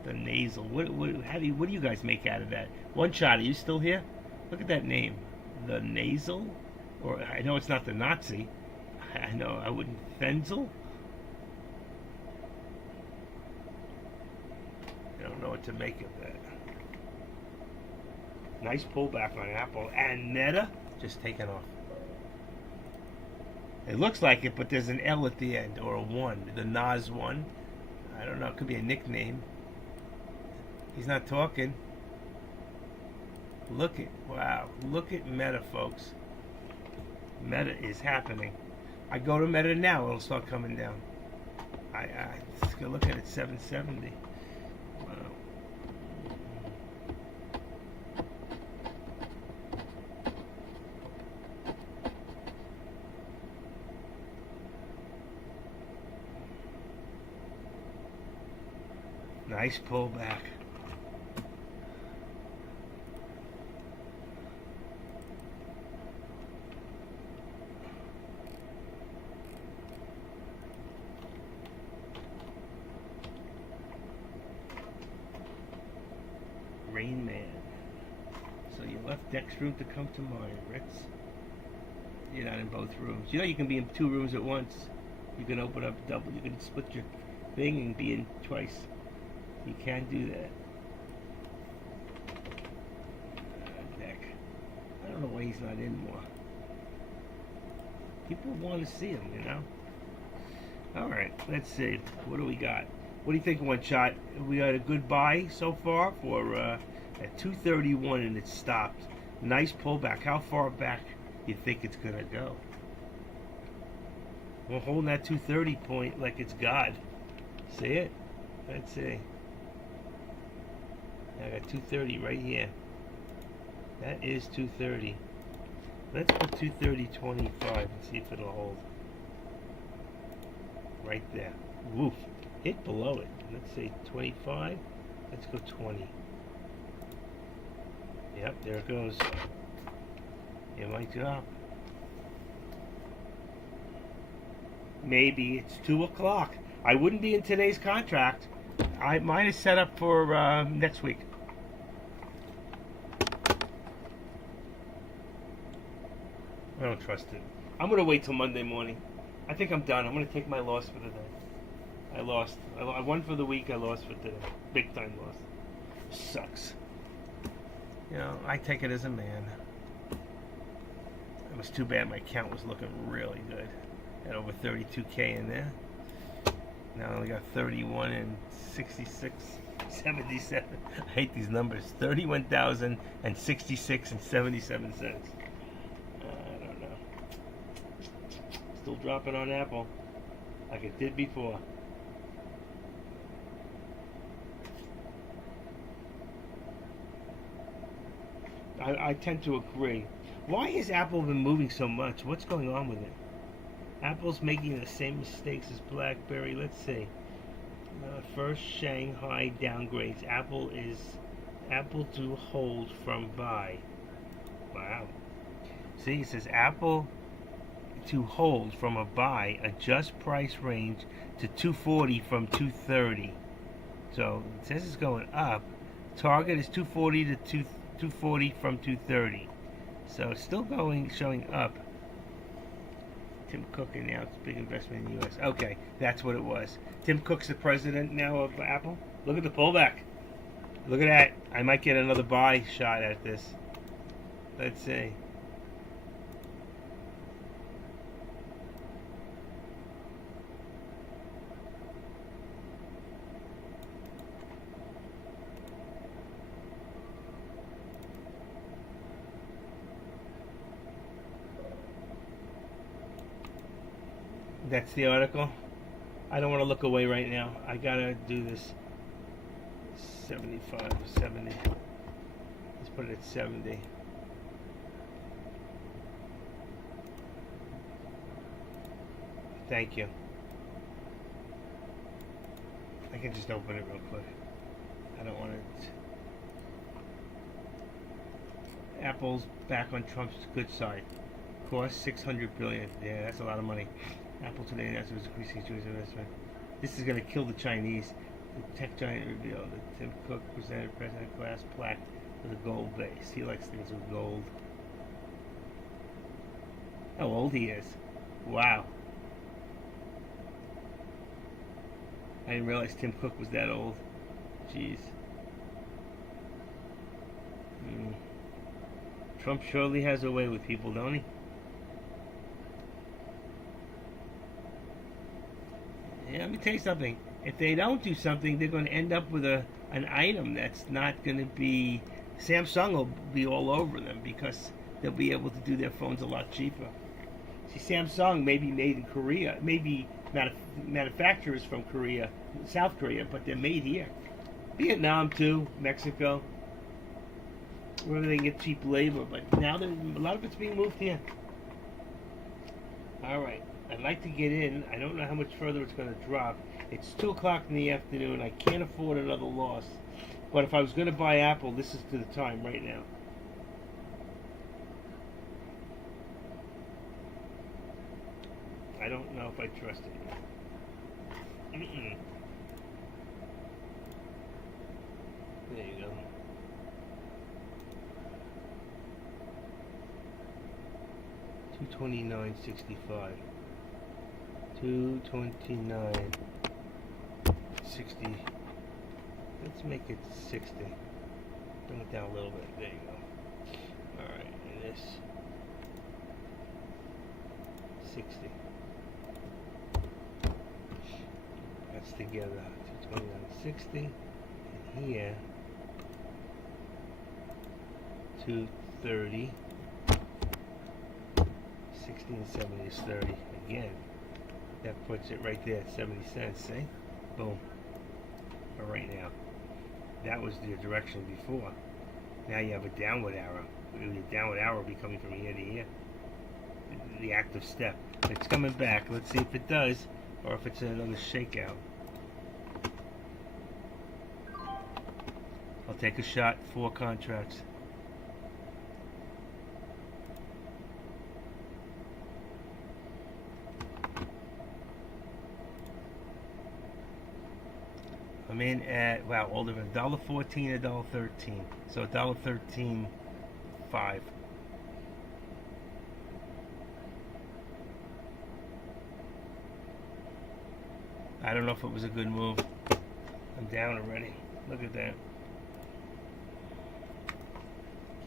The nasal. What do you guys make out of that? One shot. Are you still here? Look at that name. The nasal, or I know it's not the Nazi. I know I wouldn't. Fenzel. I don't know what to make of that. Nice pullback on Apple and Meta just taken off. It looks like it, but there's an L at the end or a 1. The Nas 1. I don't know. It could be a nickname. He's not talking. Wow. Look at Meta, folks. Meta is happening. I go to Meta now, it'll start coming down. I look at it, 770. Wow. Nice pullback. Rain Man. So you left Deck's room to come to mine, Ritz. You're not in both rooms. You know you can be in 2 rooms at once. You can open up double. You can split your thing and be in twice. You can do that. Deck. I don't know why he's not in more. People want to see him, you know. All right, let's see. What do we got? What do you think, One Shot? We had a good buy so far for at 231 and it stopped. Nice pullback. How far back do you think it's gonna go? We're holding that 230 point like it's God. See it? Let's see. I got 230 right here. That is 230. Let's put 230.25 and see if it'll hold. Right there. Woof. Hit below it. Let's say 25. Let's go 20. Yep, there it goes. It might drop. Maybe it's 2 o'clock. I wouldn't be in today's contract. Mine is set up for next week. I don't trust it. I'm going to wait till Monday morning. I think I'm done. I'm going to take my loss for the day. I lost. I won for the week. I lost for today. Big time loss. Sucks. You know, I take it as a man. It was too bad my account was looking really good. Had over 32K in there. Now I only got 31 and 66, 77. I hate these numbers. 31,000 and 66 and 77 cents. I don't know. Still dropping on Apple like it did before. I tend to agree. Why has Apple been moving so much? What's going on with it? Apple's making the same mistakes as BlackBerry. Let's see. First, Shanghai downgrades. Apple to hold from buy. Wow. See, it says Apple to hold from a buy. Adjust price range to 240 from 230. So it says it's going up. Target is 240 to 240 from 230. So it's still showing up. Tim Cook announced big investment in the U.S. Okay, that's what it was. Tim Cook's the president now of Apple. Look at the pullback. Look at that. I might get another buy shot at this. Let's see. That's the article. I don't want to look away right now. I gotta do this. 75, 70. Let's put it at 70. Thank you. I can just open it real quick. I don't want it. Apple's back on Trump's good side. Cost $600 billion. Yeah, that's a lot of money. Apple today announced it was increasing its investment. This is going to kill the Chinese. The tech giant revealed that Tim Cook presented President glass plaque with a gold base. He likes things with gold. How old he is. Wow. I didn't realize Tim Cook was that old. Jeez. Mm. Trump surely has a way with people, don't he? Yeah, let me tell you something. If they don't do something, they're going to end up with an item that's not going to be. Samsung will be all over them because they'll be able to do their phones a lot cheaper. See, Samsung may be made in Korea, maybe manufacturers from Korea, South Korea, but they're made here. Vietnam too, Mexico, wherever they can get cheap labor. But now a lot of it's being moved here. All right, I'd like to get in. I don't know how much further it's going to drop. It's 2 o'clock in the afternoon. I can't afford another loss. But if I was going to buy Apple, this is to the time right now. I don't know if I trust it. There you go. $229.65. $229.60. Let's make it 60. Bring it down a little bit. There you go. All right, and this 60. That's together. 229.60. And here 230. 60 and 70 is 30. Again, that puts it right there at 70 cents. See? Boom. For right now. That was the direction before. Now you have a downward arrow. The downward arrow will be coming from here to here. The active step. It's coming back. Let's see if it does, or if it's another shakeout. I'll take a shot. 4 contracts. I'm in at, wow, all different. $1.14, $1.13. So $1.13.5. I don't know if it was a good move. I'm down already. Look at that.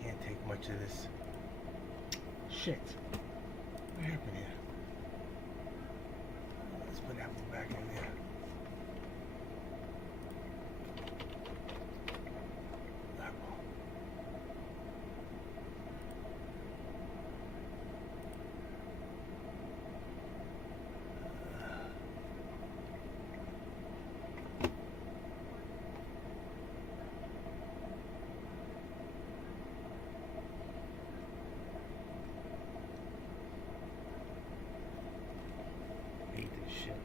Can't take much of this. Shit. What happened here? Let's put Apple back in there. Hate this shit.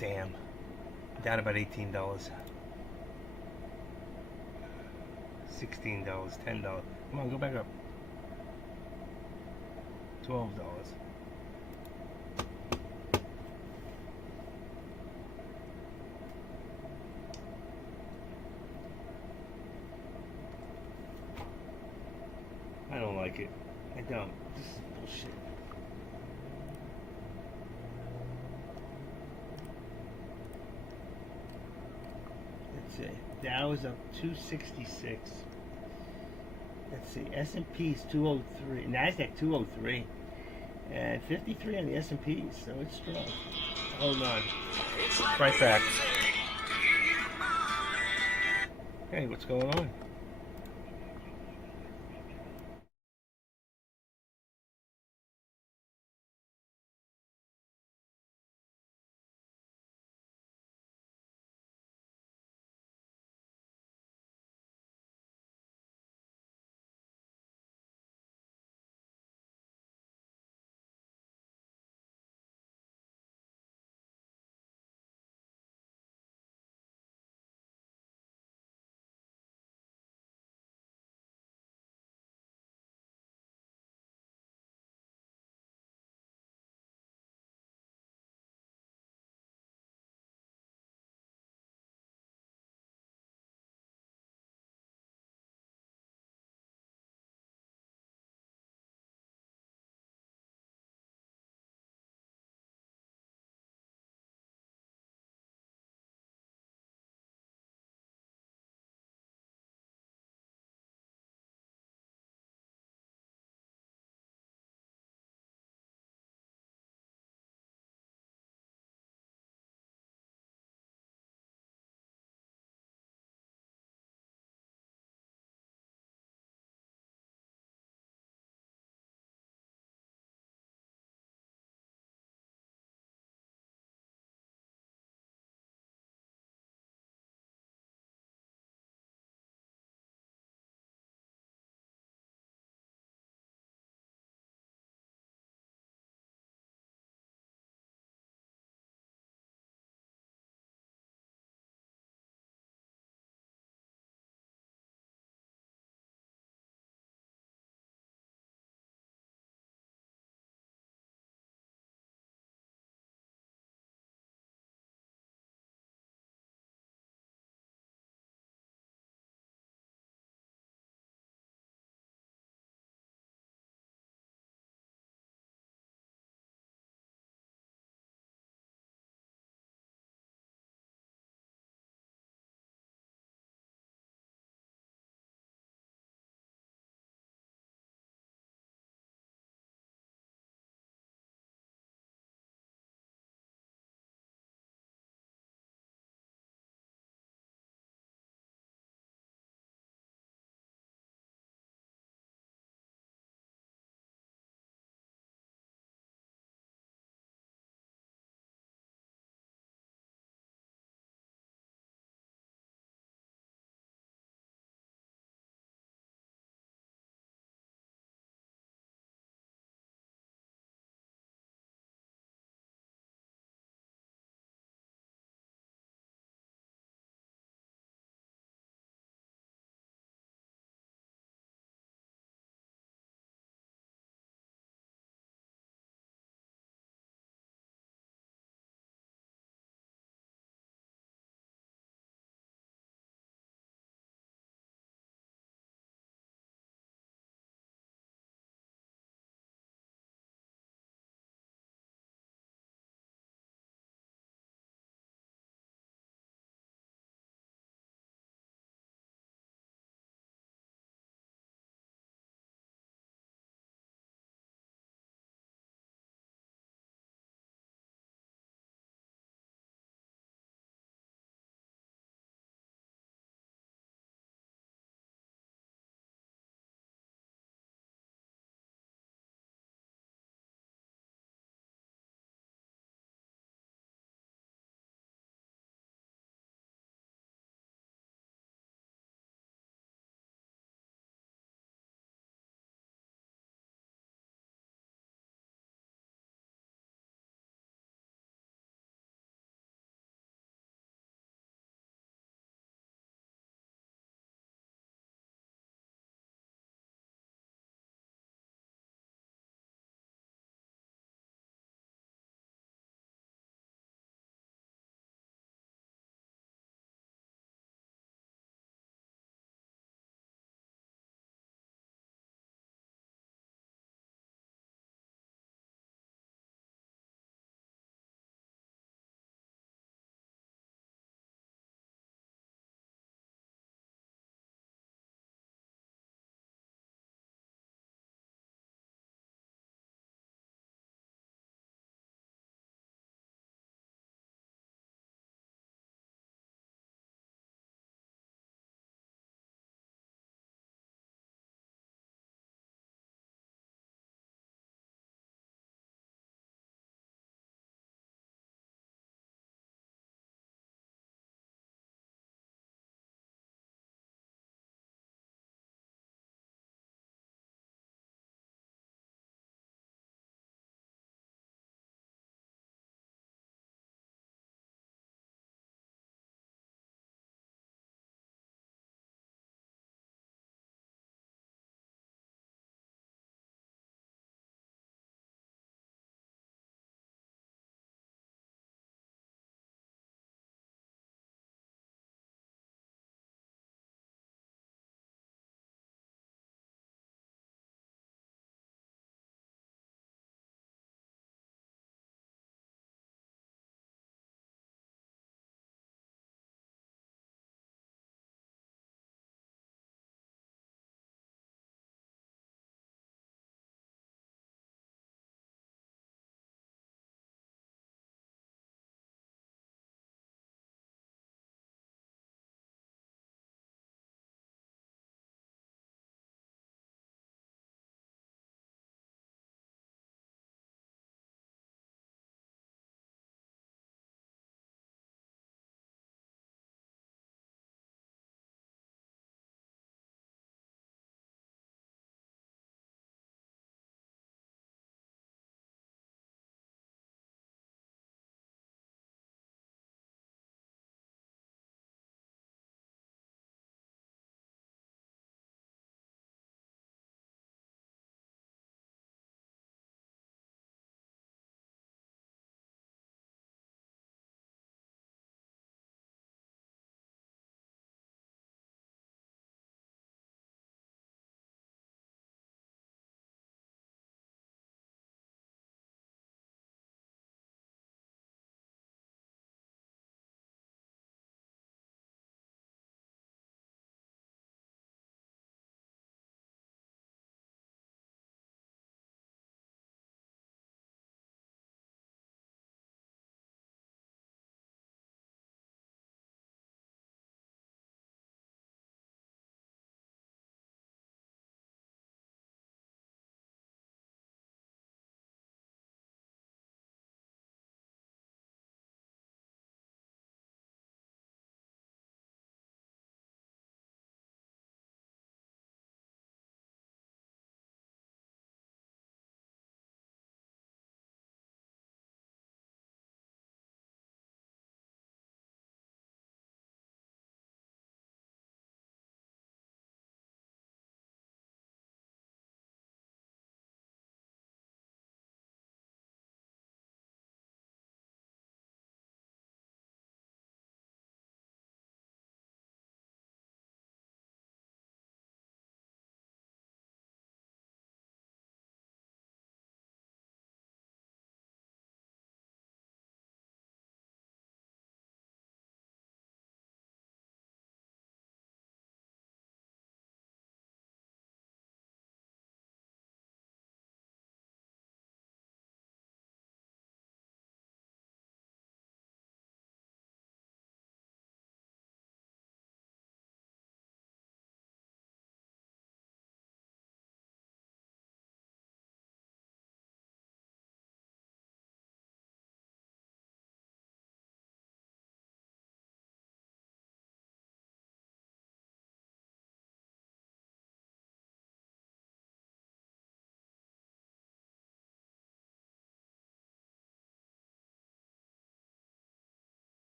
Damn. Down about $18. $16, $10. Come on, go back up. $12. I don't like it. I don't. This is bullshit. Let's see. Dow is up 266. Let's see. S&P is 203. Nasdaq 203. And 53 on the S&P, so it's strong. Hold on. Right back. Hey, what's going on?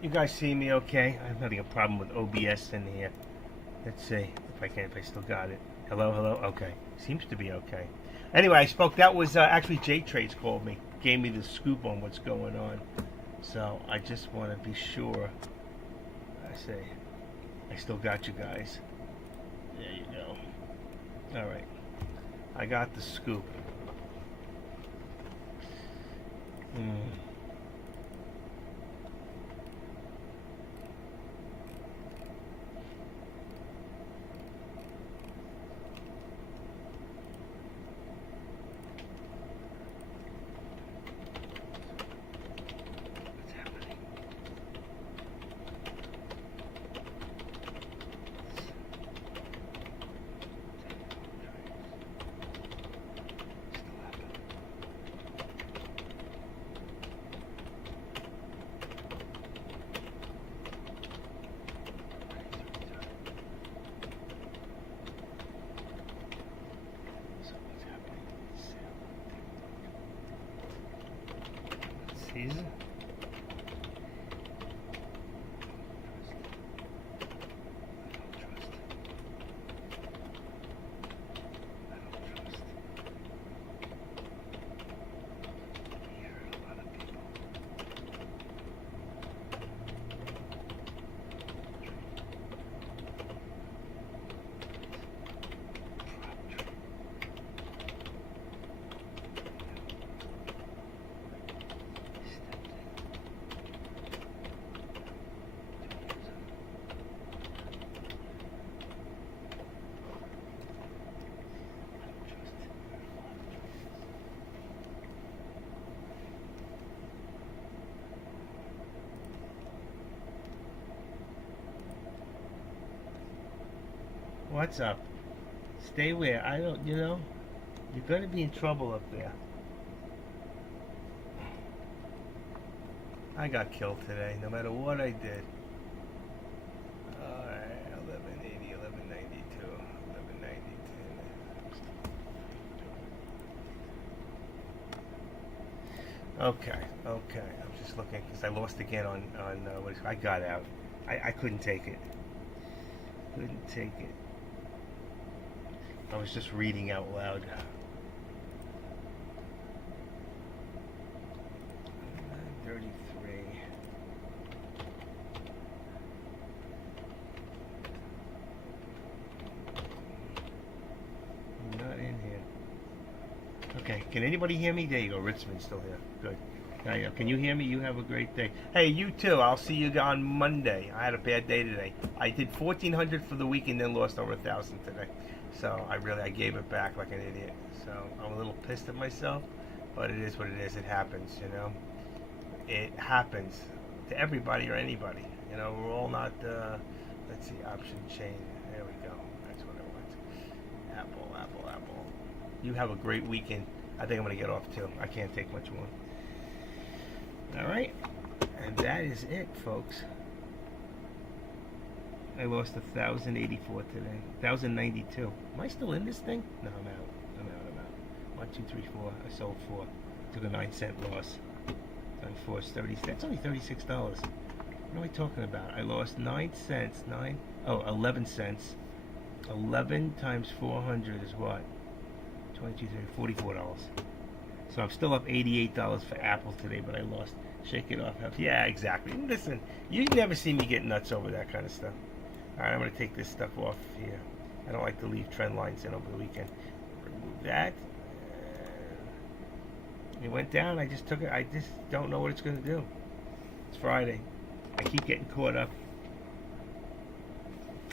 You guys see me okay? I'm having a problem with OBS in here. Let's see if I still got it. Hello, hello. Okay, seems to be okay. Anyway, I spoke. That was actually J Trades called me, gave me the scoop on what's going on. So I just want to be sure. I say, I still got you guys. There you go. All right, I got the scoop. Caesar. What's up? Stay where? I don't, you're going to be in trouble up there. I got killed today, no matter what I did. Alright, 1180, 1192, 1192. Okay. I'm just looking because I lost again on I got out. I couldn't take it. Couldn't take it. I was just reading out loud. 33. Not in here. Okay, can anybody hear me? There you go. Ritzman's still here. Good. Can you hear me? You have a great day. Hey, you too. I'll see you on Monday. I had a bad day today. I did 1,400 for the week and then lost over 1,000 today. So I gave it back like an idiot. So I'm a little pissed at myself, but it is what it is. It happens, It happens to everybody or anybody. We're all not. Let's see, option chain. There we go. That's what I want. Apple. You have a great weekend. I think I'm gonna get off too. I can't take much more. All right, and that is it, folks. I lost 1,084 today. 1,092. Am I still in this thing? No, I'm out. 1, 2, 3, 4. I sold 4. Took a 9-cent loss. Times 4 is 30. That's only $36. What am I talking about? I lost 9 cents. 11 cents. 11 times 400 is what? 22, 30, $44. So I'm still up $88 for Apple today, but I lost. Shake it off. Yeah, exactly. Listen, you never see me get nuts over that kind of stuff. All right, I'm going to take this stuff off here. I don't like to leave trend lines in over the weekend. Remove that. It went down. I just took it. I just don't know what it's going to do. It's Friday. I keep getting caught up.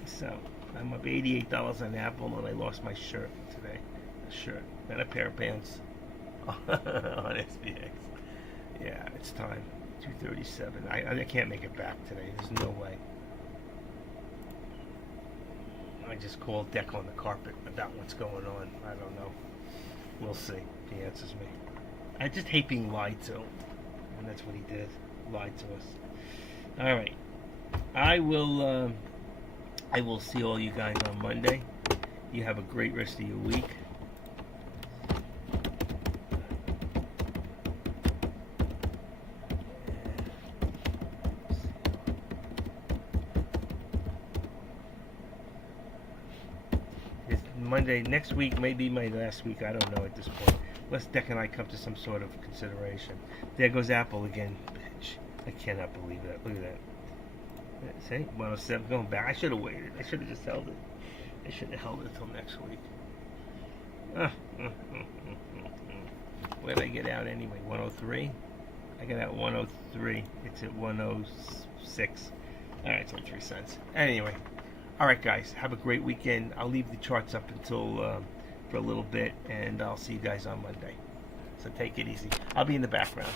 So I'm up $88 on Apple, and I lost my shirt today. A shirt and a pair of pants on SPX. Yeah, it's time. 237. I can't make it back today. There's no way. I just called Deck on the carpet about what's going on. I don't know. We'll see if he answers me. I just hate being lied to. And that's what he did. Lied to us. Alright. I will see all you guys on Monday. You have a great rest of your week. Monday next week may be my last week. I don't know at this point. Unless Deck and I come to some sort of consideration. There goes Apple again. Bitch. I cannot believe that. Look at that. See? 107 going back. I should have waited. I should have just held it. I should have held it until next week. Where did I get out anyway? 103? I got out 103. It's at 106. Alright, it's only 3 cents. Anyway. Alright, guys. Have a great weekend. I'll leave the charts up until for a little bit, and I'll see you guys on Monday. So take it easy. I'll be in the background.